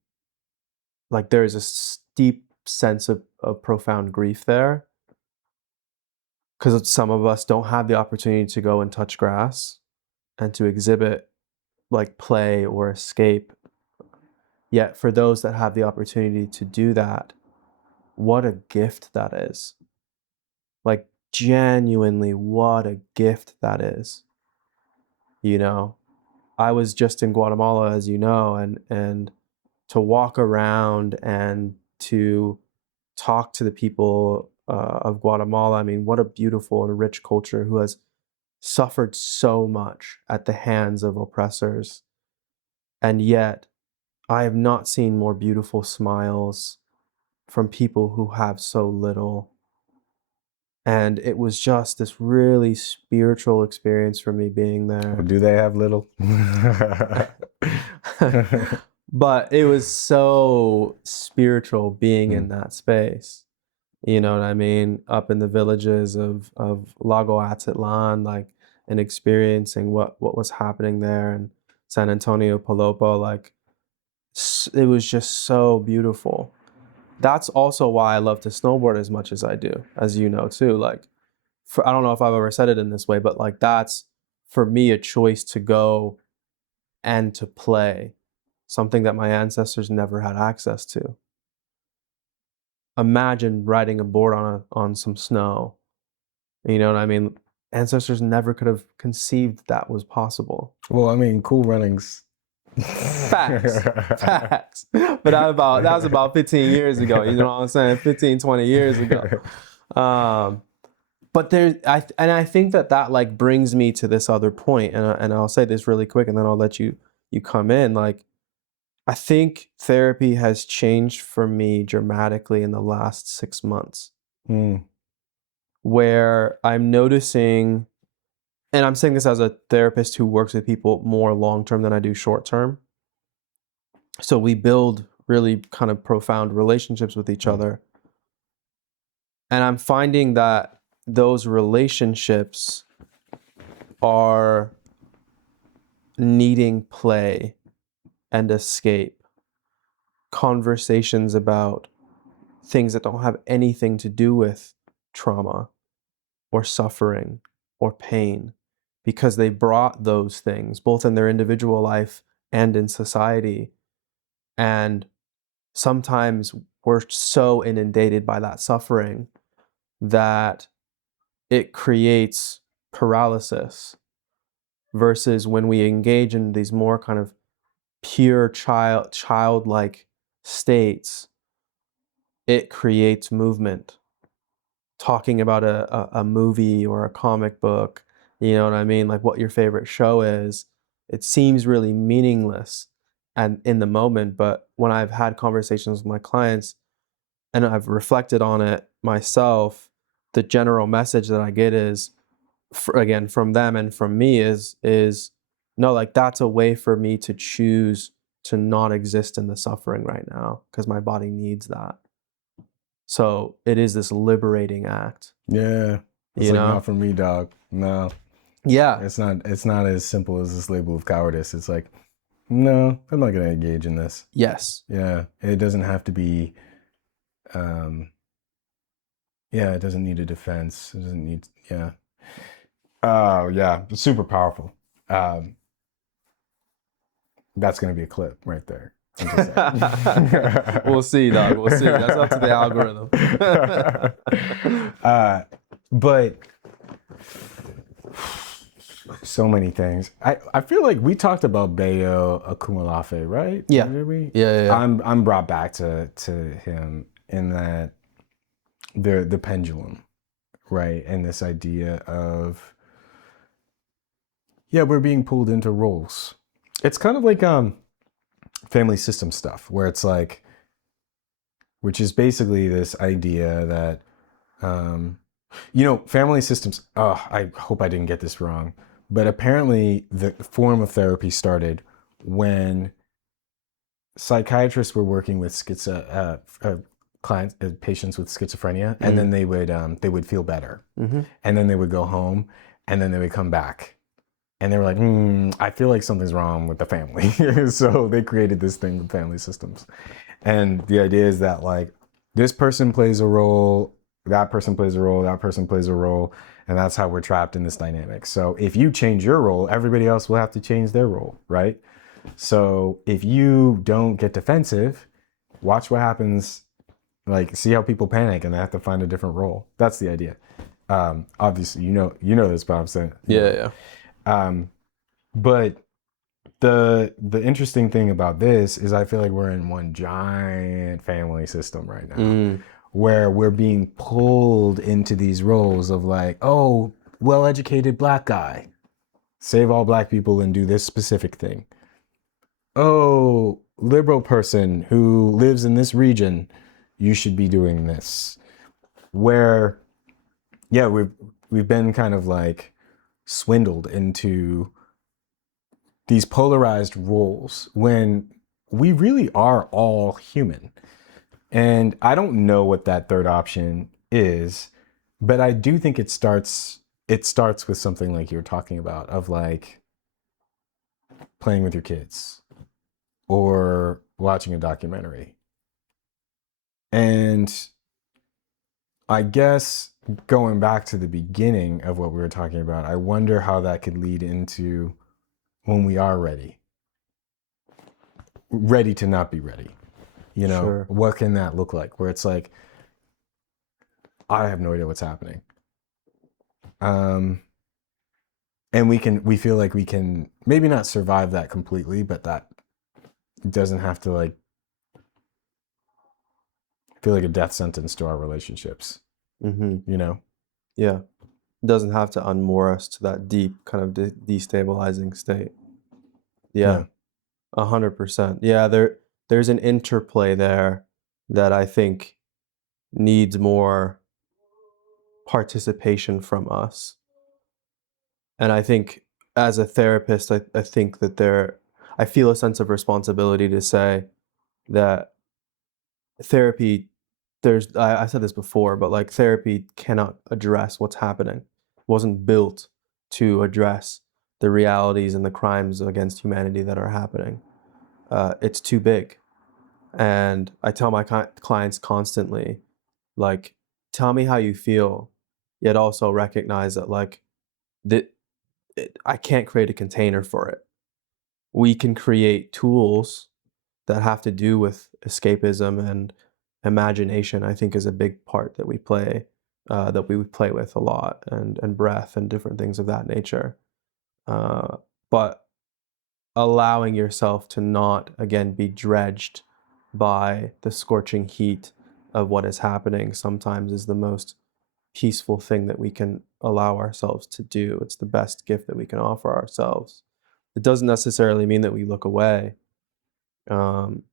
like there is a steep sense of profound grief there because some of us don't have the opportunity to go and touch grass and to exhibit like play or escape. Yet for those that have the opportunity to do that, what a gift that is. Like genuinely what a gift that is. You know, I was just in Guatemala, as you know, and to walk around and to talk to the people of Guatemala. I mean, what a beautiful and rich culture who has suffered so much at the hands of oppressors. And yet, I have not seen more beautiful smiles from people who have so little. And it was just this really spiritual experience for me being Or there. do they have little? But it was so spiritual being Mm. in that space. You know what I mean? Up in the villages of Lago Atitlan, like, and experiencing what was happening there and San Antonio Palopo, like it was just so beautiful. That's also why I love to snowboard as much as I do, as you know too. Like, I don't know if I've ever said it in this way, but like that's for me a choice to go and to play, something that my ancestors never had access to. Imagine riding a board on some snow. You know what I mean? Ancestors never could have conceived that was possible. Well, I mean, Cool Runnings. Facts. Facts. But that was about 15 years ago. You know what I'm saying? 15, 20 years ago. Um, but I think that like brings me to this other point, and I'll say this really quick, and then I'll let you come in. Like, I think therapy has changed for me dramatically in the last 6 months, Mm. where I'm noticing, and I'm saying this as a therapist who works with people more long term than I do short term. So we build really kind of profound relationships with each Mm. other. And I'm finding that those relationships are needing play and escape, conversations about things that don't have anything to do with trauma or suffering or pain, because they brought those things both in their individual life and in society. And sometimes we're so inundated by that suffering that it creates paralysis, versus when we engage in these more kind of pure childlike states, it creates movement. Talking about a movie or a comic book, you know what I mean? Like what your favorite show is, it seems really meaningless and in the moment, but when I've had conversations with my clients and I've reflected on it myself, the general message that I get is, again, from them and from me, is no, like that's a way for me to choose to not exist in the suffering right now because my body needs that. So it is this liberating act, Yeah. It's you like, not know? for me, dog. No. Yeah. It's not as simple as this label of cowardice. It's like, no, I'm not gonna engage in this. Yes. Yeah. It doesn't have to be um yeah, it doesn't need a defense. It doesn't need yeah. Oh yeah, super powerful. Um that's gonna be a clip right there. I'm just We'll see, dog. We'll see. That's up to the algorithm. saying. But so many things. I feel like we talked about Bayo Akumalafe, right? Yeah. Did we? Yeah. I'm brought back to him in that the pendulum, right? And this idea of yeah, we're being pulled into roles. It's kind of like family system stuff where it's like, which is basically this idea that family systems, oh, I hope I didn't get this wrong, but apparently the form of therapy started when psychiatrists were working with clients, patients with schizophrenia, and then they would feel better, and then they would go home, and then they would come back, and they were like, I feel like something's wrong with the family. So they created this thing with family systems, and the idea is that like this person plays a role, that person plays a role, that person plays a role, and that's how we're trapped in this dynamic. So if you change your role, everybody else will have to change their role, right? So if you don't get defensive, watch what happens. Like, see how people panic and they have to find a different role. That's the idea. Obviously, you know this, but I'm saying, Yeah. But the interesting thing about this is I feel like we're in one giant family system right now, where we're being pulled into these roles of like, oh, well-educated black guy, save all black people and do this specific thing. Oh, liberal person who lives in this region, you should be doing this. Where, yeah, we've been kind of like swindled into these polarized roles when we really are all human. And I don't know what that third option is, but I do think it starts with something like you're talking about, of like playing with your kids or watching a documentary. And I guess going back to the beginning of what we were talking about, I wonder how that could lead into when we are ready to not be ready. Sure. What can that look like? Where it's like, I have no idea what's happening. And we feel like we can maybe not survive that completely, but that doesn't have to like feel like a death sentence to our relationships. Yeah. It doesn't have to unmoor us to that deep kind of destabilizing state. Yeah. Yeah. 100%. Yeah, there's an interplay there that I think needs more participation from us. And I think as a therapist, I think that I feel a sense of responsibility to say that therapy, I said this before, but like therapy cannot address what's happening. It wasn't built to address the realities and the crimes against humanity that are happening. It's too big. And I tell my clients constantly, like, tell me how you feel, yet also recognize that like that I can't create a container for it. We can create tools that have to do with escapism imagination, I think, is a big part that we play, that we would play with a lot, and breath and different things of that nature. But allowing yourself to not again be dredged by the scorching heat of what is happening sometimes is the most peaceful thing that we can allow ourselves to do. It's the best gift that we can offer ourselves. It doesn't necessarily mean that we look away, um,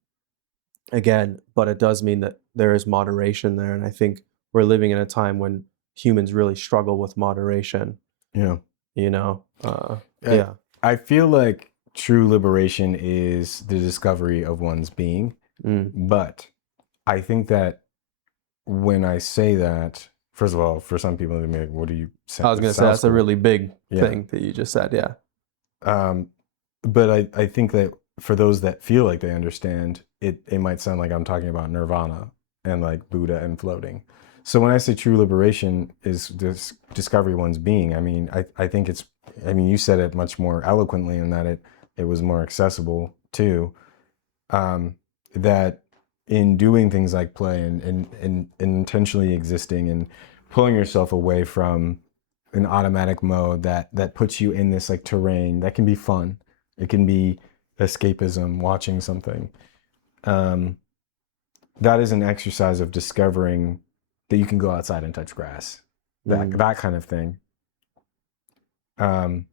again, but it does mean that there is moderation there. And I think we're living in a time when humans really struggle with moderation, Yeah. you know? I, Yeah. I feel like true liberation is the discovery of one's being. Mm. But I think that when I say that, first of all, for some people, they may be like, what do you say? I was It going to say sounds that's a cool. really big Yeah. thing that you just said. Yeah. Um, but I think that for those that feel like they understand, it might sound like I'm talking about nirvana and like Buddha and floating. So when I say true liberation is this discovery one's being, I mean, I think it's, I mean, you said it much more eloquently in that it was more accessible too. That in doing things like play and intentionally existing and pulling yourself away from an automatic mode that puts you in this like terrain that can be fun. It can be escapism, watching something. Um, that is an exercise of discovering that you can go outside and touch grass. Mm. That kind of thing um,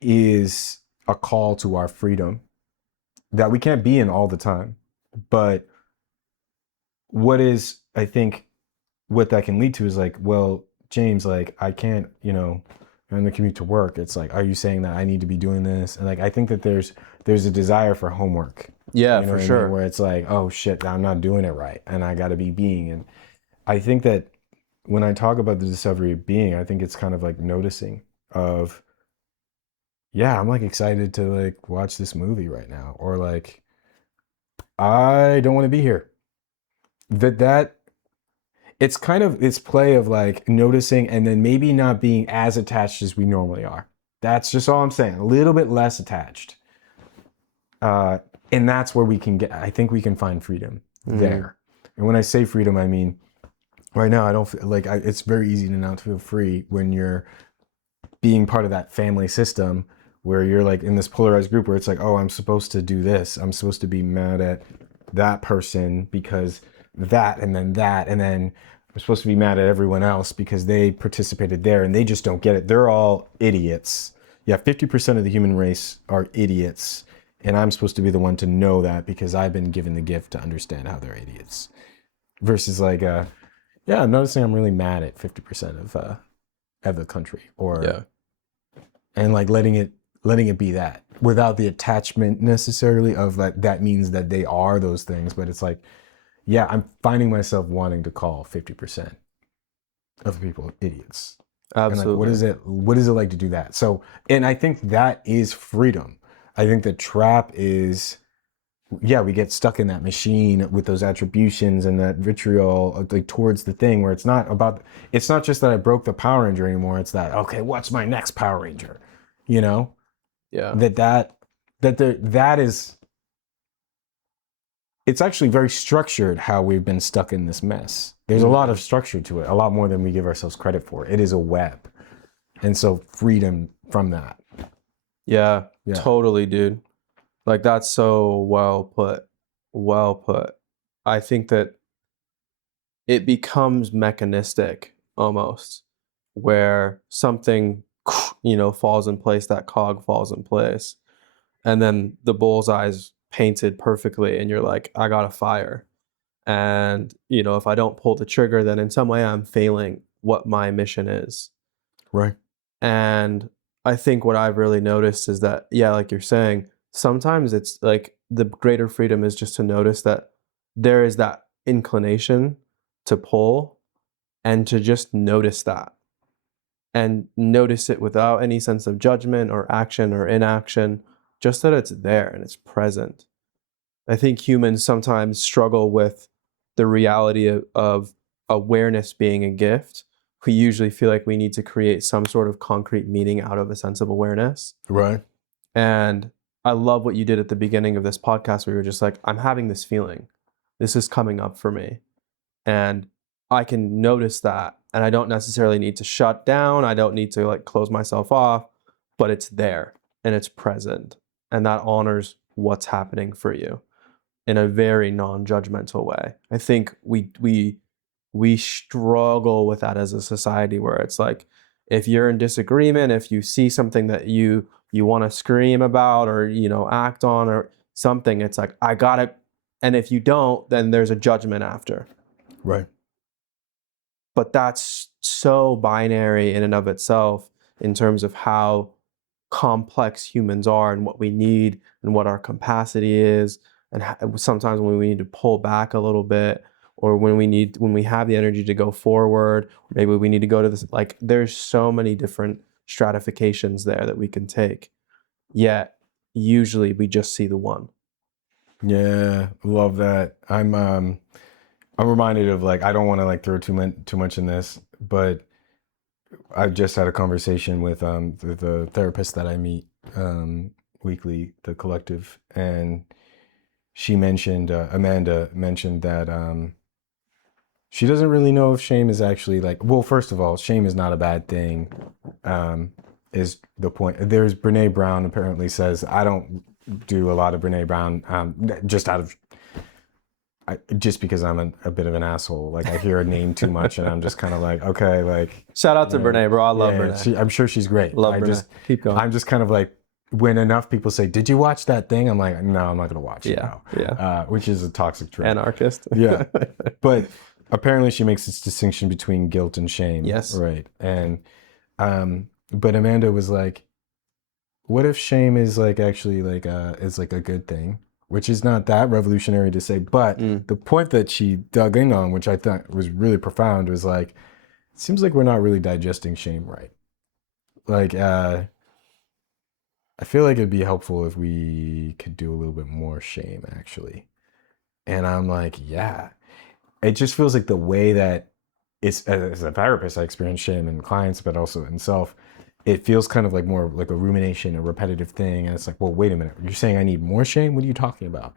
is a call to our freedom that we can't be in all the time. But what is, I think, what that can lead to is like, well, James, like I can't, on the commute to work, it's like, are you saying that I need to be doing this? And like I think that there's a desire for homework. Yeah, You know for what I mean? sure. Where it's like, oh shit, I'm not doing it right, and I got to be being. And I think that when I talk about the discovery of being, I think it's kind of like noticing of, yeah, I'm like excited to like watch this movie right now, or like I don't want to be here. That it's kind of this play of like noticing and then maybe not being as attached as we normally are. That's just all I'm saying. A little bit less attached. Uh, and that's where we can get, I think we can find freedom Mm. there. And when I say freedom, I mean, right now, I don't feel like it's very easy to not feel free when you're being part of that family system where you're like in this polarized group where it's like, oh, I'm supposed to do this. I'm supposed to be mad at that person because that, and then that, and then I'm supposed to be mad at everyone else because they participated there and they just don't get it. They're all idiots. Yeah, 50% of the human race are idiots. And I'm supposed to be the one to know that because I've been given the gift to understand how they're idiots. Versus like, yeah, I'm noticing I'm really mad at 50% of the country, or Yeah. and like letting it be that without the attachment necessarily of that means that they are those things, but it's like, yeah, I'm finding myself wanting to call 50% of the people idiots. And like Absolutely. what is it like to do that? So, and I think that is freedom. I think the trap is, yeah, we get stuck in that machine with those attributions and that vitriol like towards the thing where it's not just that I broke the Power Ranger anymore. It's that, okay, what's my next Power Ranger? You know, Yeah. that that that is, it's actually very structured how we've been stuck in this mess. There's a lot Hmm. of structure to it, a lot more than we give ourselves credit for. It is a web. And so freedom from that. Yeah. Yeah. Totally, dude. Like that's so well put. Well put. I think that it becomes mechanistic almost, where something, falls in place, that cog falls in place, and then the bullseye's painted perfectly, and you're like, I got a fire. And, if I don't pull the trigger, then in some way I'm failing what my mission is. Right. And I think what I've really noticed is that, yeah, like you're saying, sometimes it's like the greater freedom is just to notice that there is that inclination to pull, and to just notice that, and notice it without any sense of judgment or action or inaction, just that it's there and it's present. I think humans sometimes struggle with the reality of awareness being a gift. We usually feel like we need to create some sort of concrete meaning out of a sense of awareness. Right. And I love what you did at the beginning of this podcast where you were just like, I'm having this feeling. This is coming up for me. And I can notice that. And I don't necessarily need to shut down. I don't need to like close myself off, but it's there and it's present. And that honors what's happening for you in a very non-judgmental way. I think we struggle with that as a society where it's like if you're in disagreement, if you see something that you want to scream about or act on or something, it's like I got to, and if you don't, then there's a judgment after. Right. But that's so binary in and of itself in terms of how complex humans are and what we need and what our capacity is, and sometimes when we need to pull back a little bit, or when we have the energy to go forward, maybe we need to go to this, like there's so many different stratifications there that we can take, yet usually we just see the one. Yeah, love that. I'm reminded of like I don't want to like throw too much in this, but I just had a conversation with the therapist that I meet weekly, the collective, and she mentioned Amanda mentioned that she doesn't really know if shame is actually like, well, first of all, shame is not a bad thing. Is the point. There's Brene Brown apparently says, I don't do a lot of Brene Brown just out of just because I'm a bit of an asshole. Like I hear a name too much and I'm just kind of like, okay, like Shout out to Brene, bro. I love yeah, Brene. I'm sure she's great. Love Brene. Keep going. I'm just kind of like, when enough people say, did you watch that thing? I'm like, no, I'm not going to watch it now. Yeah. Which is a toxic trait. Anarchist. Yeah. But apparently she makes this distinction between guilt and shame. Yes. Right. And, but Amanda was like, what if shame is like actually like is like a good thing, which is not that revolutionary to say, but the point that she dug in on, which I thought was really profound, was like, it seems like we're not really digesting shame right. Like I feel like it'd be helpful if we could do a little bit more shame actually. And I'm like, yeah. It just feels like the way that it's, as a therapist, I experience shame in clients, but also in self. It feels kind of like more like a rumination, a repetitive thing. And it's like, well, wait a minute. You're saying I need more shame? What are you talking about?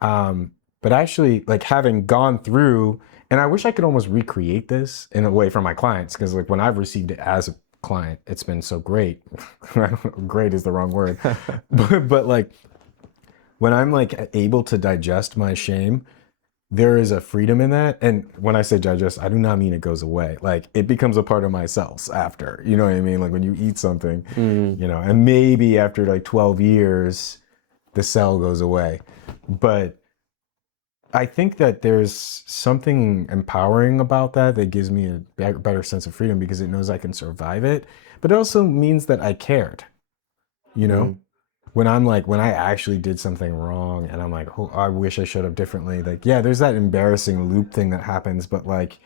But actually, like having gone through, and I wish I could almost recreate this in a way for my clients, because like when I've received it as a client, it's been so great. Great is the wrong word. but like when I'm like able to digest my shame, there is a freedom in that. And when I say digest, I do not mean it goes away. Like it becomes a part of my cells after, you know what I mean? Like when you eat something, and maybe after like 12 years, the cell goes away. But I think that there's something empowering about that that gives me a better sense of freedom because it knows I can survive it. But it also means that I cared, you know? When I'm like, when I actually did something wrong and I'm like, oh, I wish I showed up differently. Like, yeah, there's that embarrassing loop thing that happens. But like,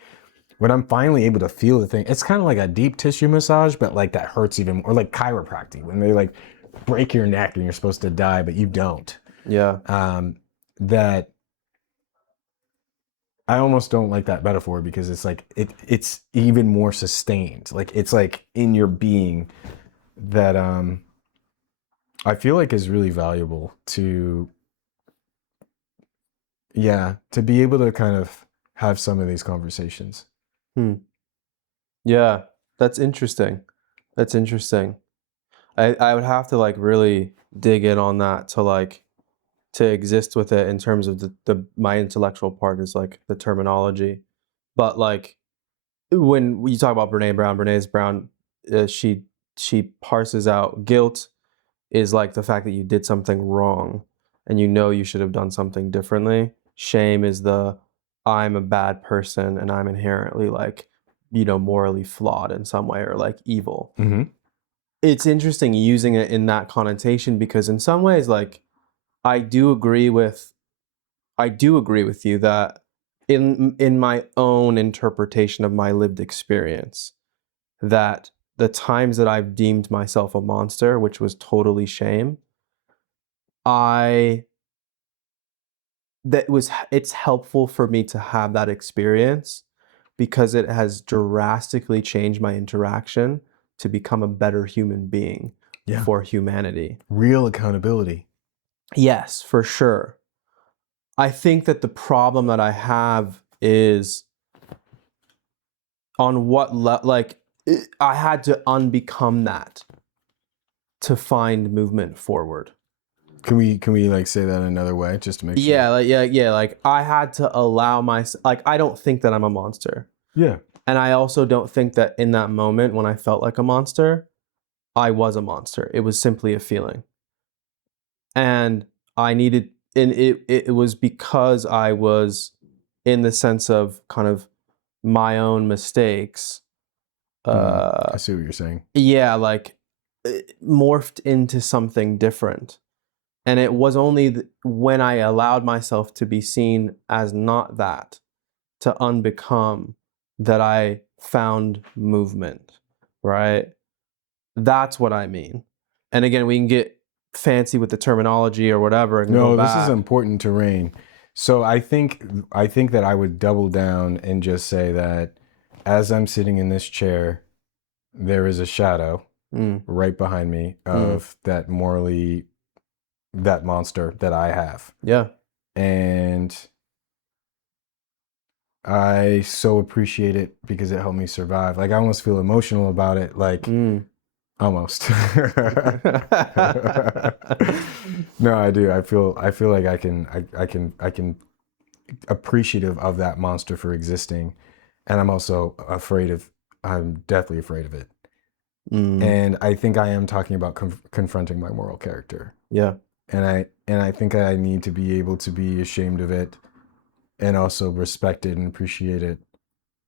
when I'm finally able to feel the thing, it's kind of like a deep tissue massage, but like that hurts even more. Or like chiropractic, when they like break your neck and you're supposed to die, but you don't. Yeah. That I almost don't like that metaphor because it's like, it's even more sustained. Like, it's like in your being that, I feel like is really valuable to be able to kind of have some of these conversations. Yeah, that's interesting. That's interesting. I would have to like really dig in on that to exist with it in terms of the my intellectual part is like the terminology. But like when you talk about Brené Brown, she parses out guilt is like the fact that you did something wrong and you should have done something differently. Shame is the I'm a bad person and I'm inherently like, morally flawed in some way or like evil. Mm-hmm. It's interesting using it in that connotation because in some ways, like I do agree with you that in my own interpretation of my lived experience, that the times that I've deemed myself a monster, which was totally shame, I it's helpful for me to have that experience because it has drastically changed my interaction to become a better human being for humanity. Real accountability. Yes, for sure. I think that the problem that I have is On what I had to unbecome that to find movement forward. Can we like say that another way just to make sure? Yeah, like I had to allow myself, like I don't think that I'm a monster. Yeah. And I also don't think that in that moment when I felt like a monster, I was a monster. It was simply a feeling. And I needed, and it was because I was in the sense of kind of my own mistakes. I Uh, see what you're saying. yeah, like morphed into something different. And it was only when I allowed myself to be seen as not that, to unbecome, that I found movement, right? That's what I mean. And again, we can get fancy with the terminology or whatever and go No, this is back. important terrain. So I think that I would double down and just say that as I'm sitting in this chair, there is a shadow Mm, right behind me mm, of that monster that I have. yeah. And I so appreciate it because it helped me survive. Like I almost feel emotional about it, like Mm. almost. No, I do. I feel like I can appreciative of that monster for existing, and I'm deathly afraid of it. Mm, And I think I am talking about confronting my moral character. yeah. And I think I need to be able to be ashamed of it and also respect it and appreciate it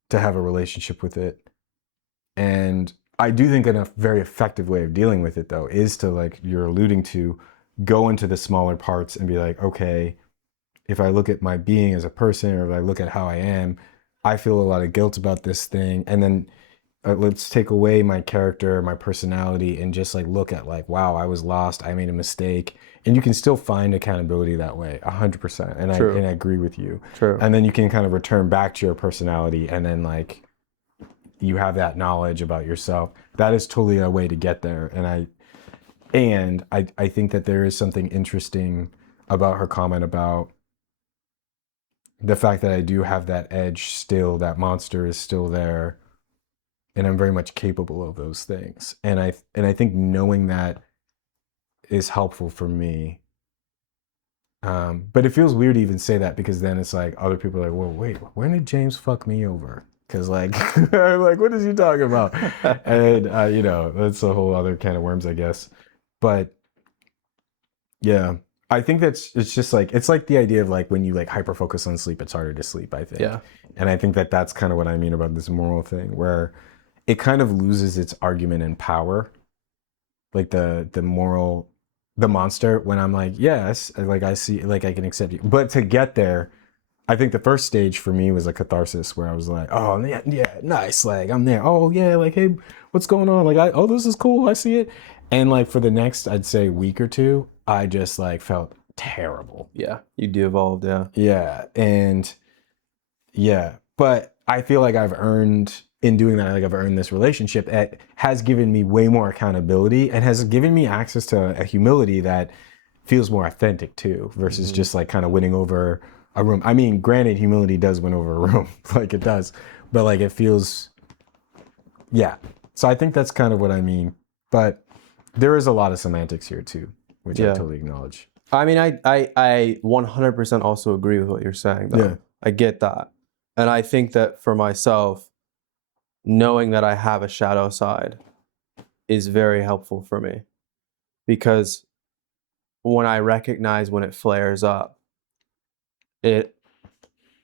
to have a relationship with it. And I do think a very effective way of dealing with it though is to, like you're alluding to, go into the smaller parts and be like, okay, if I look at my being as a person or if I look at how I am, I feel a lot of guilt about this thing. And then let's take away my character, my personality, and just like look at like, wow, I was lost. I made a mistake. And you can still find accountability that way, 100%. And I True. agree with you. True. And then you can kind of return back to your personality and then like you have that knowledge about yourself. That is totally a way to get there. And I think that there is something interesting about her comment about the fact that I do have that edge still, that monster is still there, and I'm very much capable of those things. And I think knowing that is helpful for me. But it feels weird to even say that because then it's like other people are like, well, wait, when did James fuck me over? Because like, like, what is he talking about? And that's a whole other can of worms, I guess. But yeah, I think it's just like it's like the idea of like when you like hyper focus on sleep, it's harder to sleep, I think. Yeah. And I think that that's kind of what I mean about this moral thing, where it kind of loses its argument and power, like the monster. When I'm like, yes, like I see, like I can accept you, but to get there, I think the first stage for me was a catharsis where I was like, oh yeah, yeah, nice, like I'm there. Oh yeah, like hey, what's going on? Like oh this is cool, I see it. And like for the next, I'd say week or two, I just like felt terrible. Yeah. You de-evolved. Yeah. Yeah, and yeah, but I feel like I've earned in doing that. Like I've earned this relationship. It has given me way more accountability and has given me access to a humility that feels more authentic too, versus Hmm. just like kind of winning over a room. I mean, granted, humility does win over a room, like it does, but like it feels, yeah. So I think that's kind of what I mean. But there is a lot of semantics here too, which I Yeah. totally acknowledge. I mean, I 100% also agree with what you're saying, Yeah. though. I get that. And I think that for myself, knowing that I have a shadow side is very helpful for me because when I recognize when it flares up, it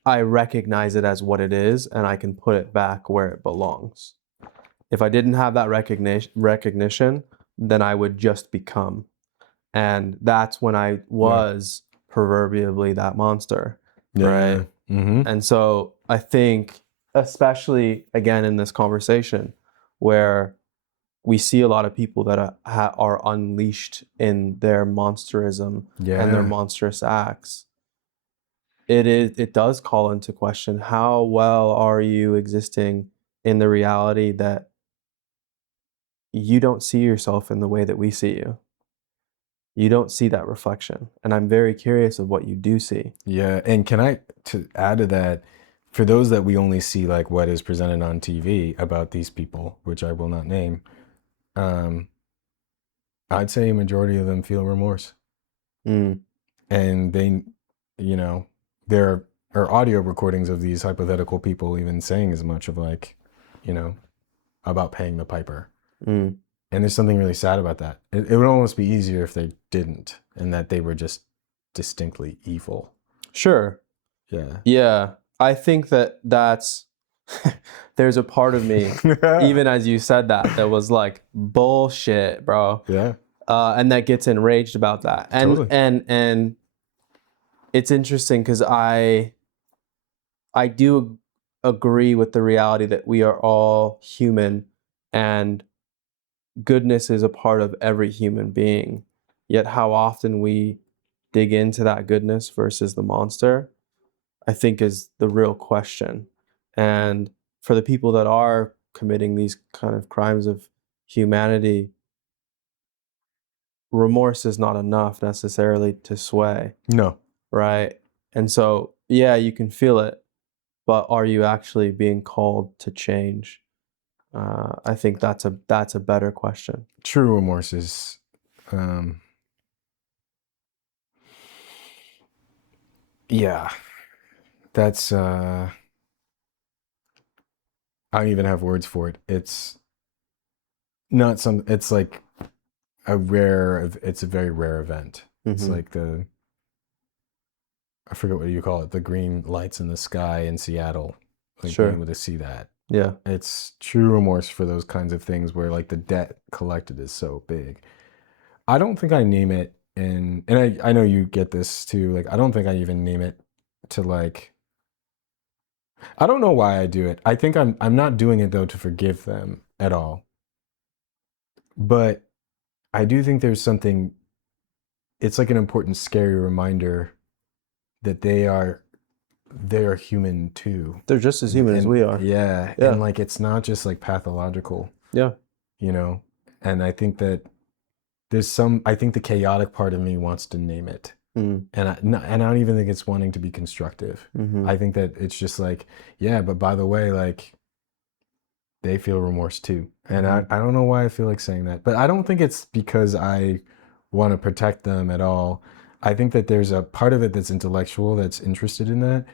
I recognize it as what it is and I can put it back where it belongs. If I didn't have that recognition, then I would just become. And that's when I Yeah. was proverbially that monster, Yeah. right? Mm-hmm. And so I think, especially again in this conversation, where we see a lot of people that are unleashed in their monsterism and their Yeah. monstrous acts, it does call into question how well are you existing in the reality that you don't see yourself in the way that we see you. You don't see that reflection, and I'm very curious of what you do see. Yeah, and can I to add to that? for those that we only see like what is presented on TV about these people, which I will not name, um, I'd say a majority of them feel remorse. Mm, And they, you know, there are audio recordings of these hypothetical people even saying as much of like, you know, about paying the piper. mm. And there's something really sad about that. It would almost be easier if they didn't and that they were just distinctly evil. Sure. Yeah. Yeah. I think that that's there's a part of me, even as you said that, that was like bullshit, bro. Yeah, And that gets enraged about that. And totally. and it's interesting because I do agree with the reality that we are all human and goodness is a part of every human being. Yet how often we dig into that goodness versus the monster, I think is the real question. And for the people that are committing these kind of crimes of humanity, remorse is not enough necessarily to sway, No, right? And so, yeah, you can feel it, but are you actually being called to change? I think that's a better question. true remorse is, um, yeah, that's, I don't even have words for it. It's not some, it's like it's a very rare event. It's Hmm. like I forget what you call it, the green lights in the sky in Seattle, like being Sure. able to see that. Yeah. It's true remorse for those kinds of things where like the debt collected is so big. I don't think I name it and I know you get this too. Like I don't think I even name it to like I don't know why I do it. I think I'm not doing it though to forgive them at all. But I do think there's something it's like an important scary reminder that they are human too. They're just as human as And we are. yeah, and Yeah. like it's not just like pathological, Yeah. you know. And I think that I think the chaotic part of me wants to name it. Mm. And I don't even think it's wanting to be constructive. Hmm. I think that it's just like, yeah, but by the way, like they feel remorse too. And Hmm. I don't know why I feel like saying that, but I don't think it's because I want to protect them at all. I think that there's a part of it that's intellectual that's interested in that.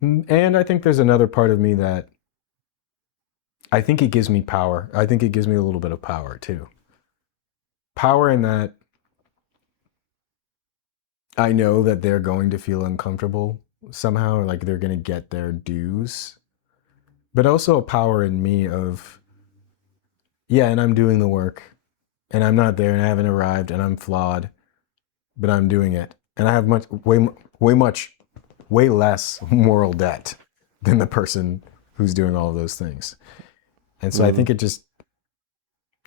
And I think there's another part of me that I think it gives me power. I think it gives me a little bit of power too. Power in that I know that they're going to feel uncomfortable somehow, or like they're going to get their dues, but also a power in me of, yeah, and I'm doing the work and I'm not there and I haven't arrived and I'm flawed, but I'm doing it. And I have way less moral debt than the person who's doing all of those things. And so I Mm. think it just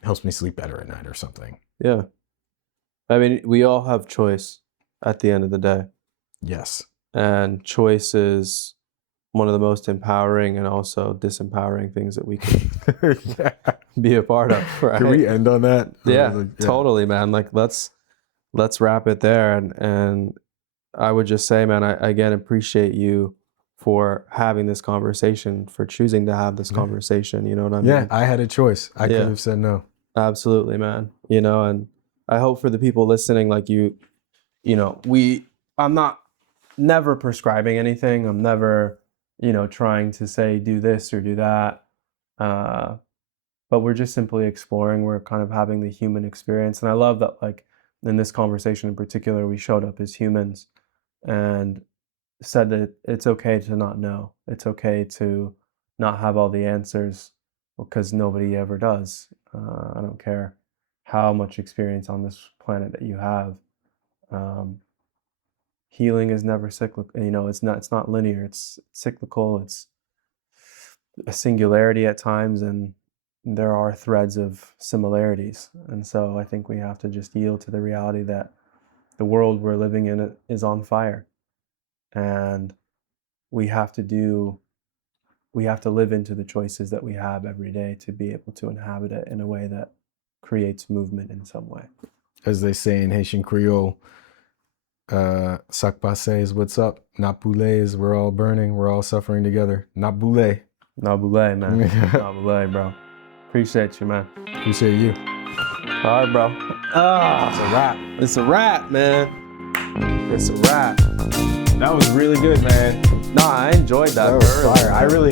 helps me sleep better at night or something. Yeah. I mean, we all have choice at the end of the day, Yes. and choice is one of the most empowering and also disempowering things that we can Yeah. be a part of, Can right? we end on that? Yeah, Like, yeah. totally, man. Like let's wrap it there. And I would just say, man, I again appreciate you for having this conversation, for choosing to have this Yeah. conversation. You know what I Yeah, mean? I had a choice. I could Yeah, have said no. absolutely, man. And I hope for the people listening, like I'm not never prescribing anything. I'm never, trying to say do this or do that. Uh, but we're just simply exploring. We're kind of having the human experience. And I love that, like, in this conversation in particular, we showed up as humans and said that it's okay to not know. It's okay to not have all the answers because nobody ever does. I don't care how much experience on this planet that you have. Um, Healing is never cyclical. It's not linear. It's cyclical. It's a singularity at times, and there are threads of similarities. And so I think we have to just yield to the reality that the world we're living in is on fire, and we have to do we have to live into the choices that we have every day to be able to inhabit it in a way that creates movement in some way. As they say in Haitian Creole, Sakpase is what's up. Napule is we're all burning. We're all suffering together. Napule. Nabule, man. Nabule, bro. Appreciate you, man. Appreciate you. All right, bro. It's a wrap. It's a wrap, man. It's a wrap. That was really good, man. Nah, I enjoyed that. That was fire. I really.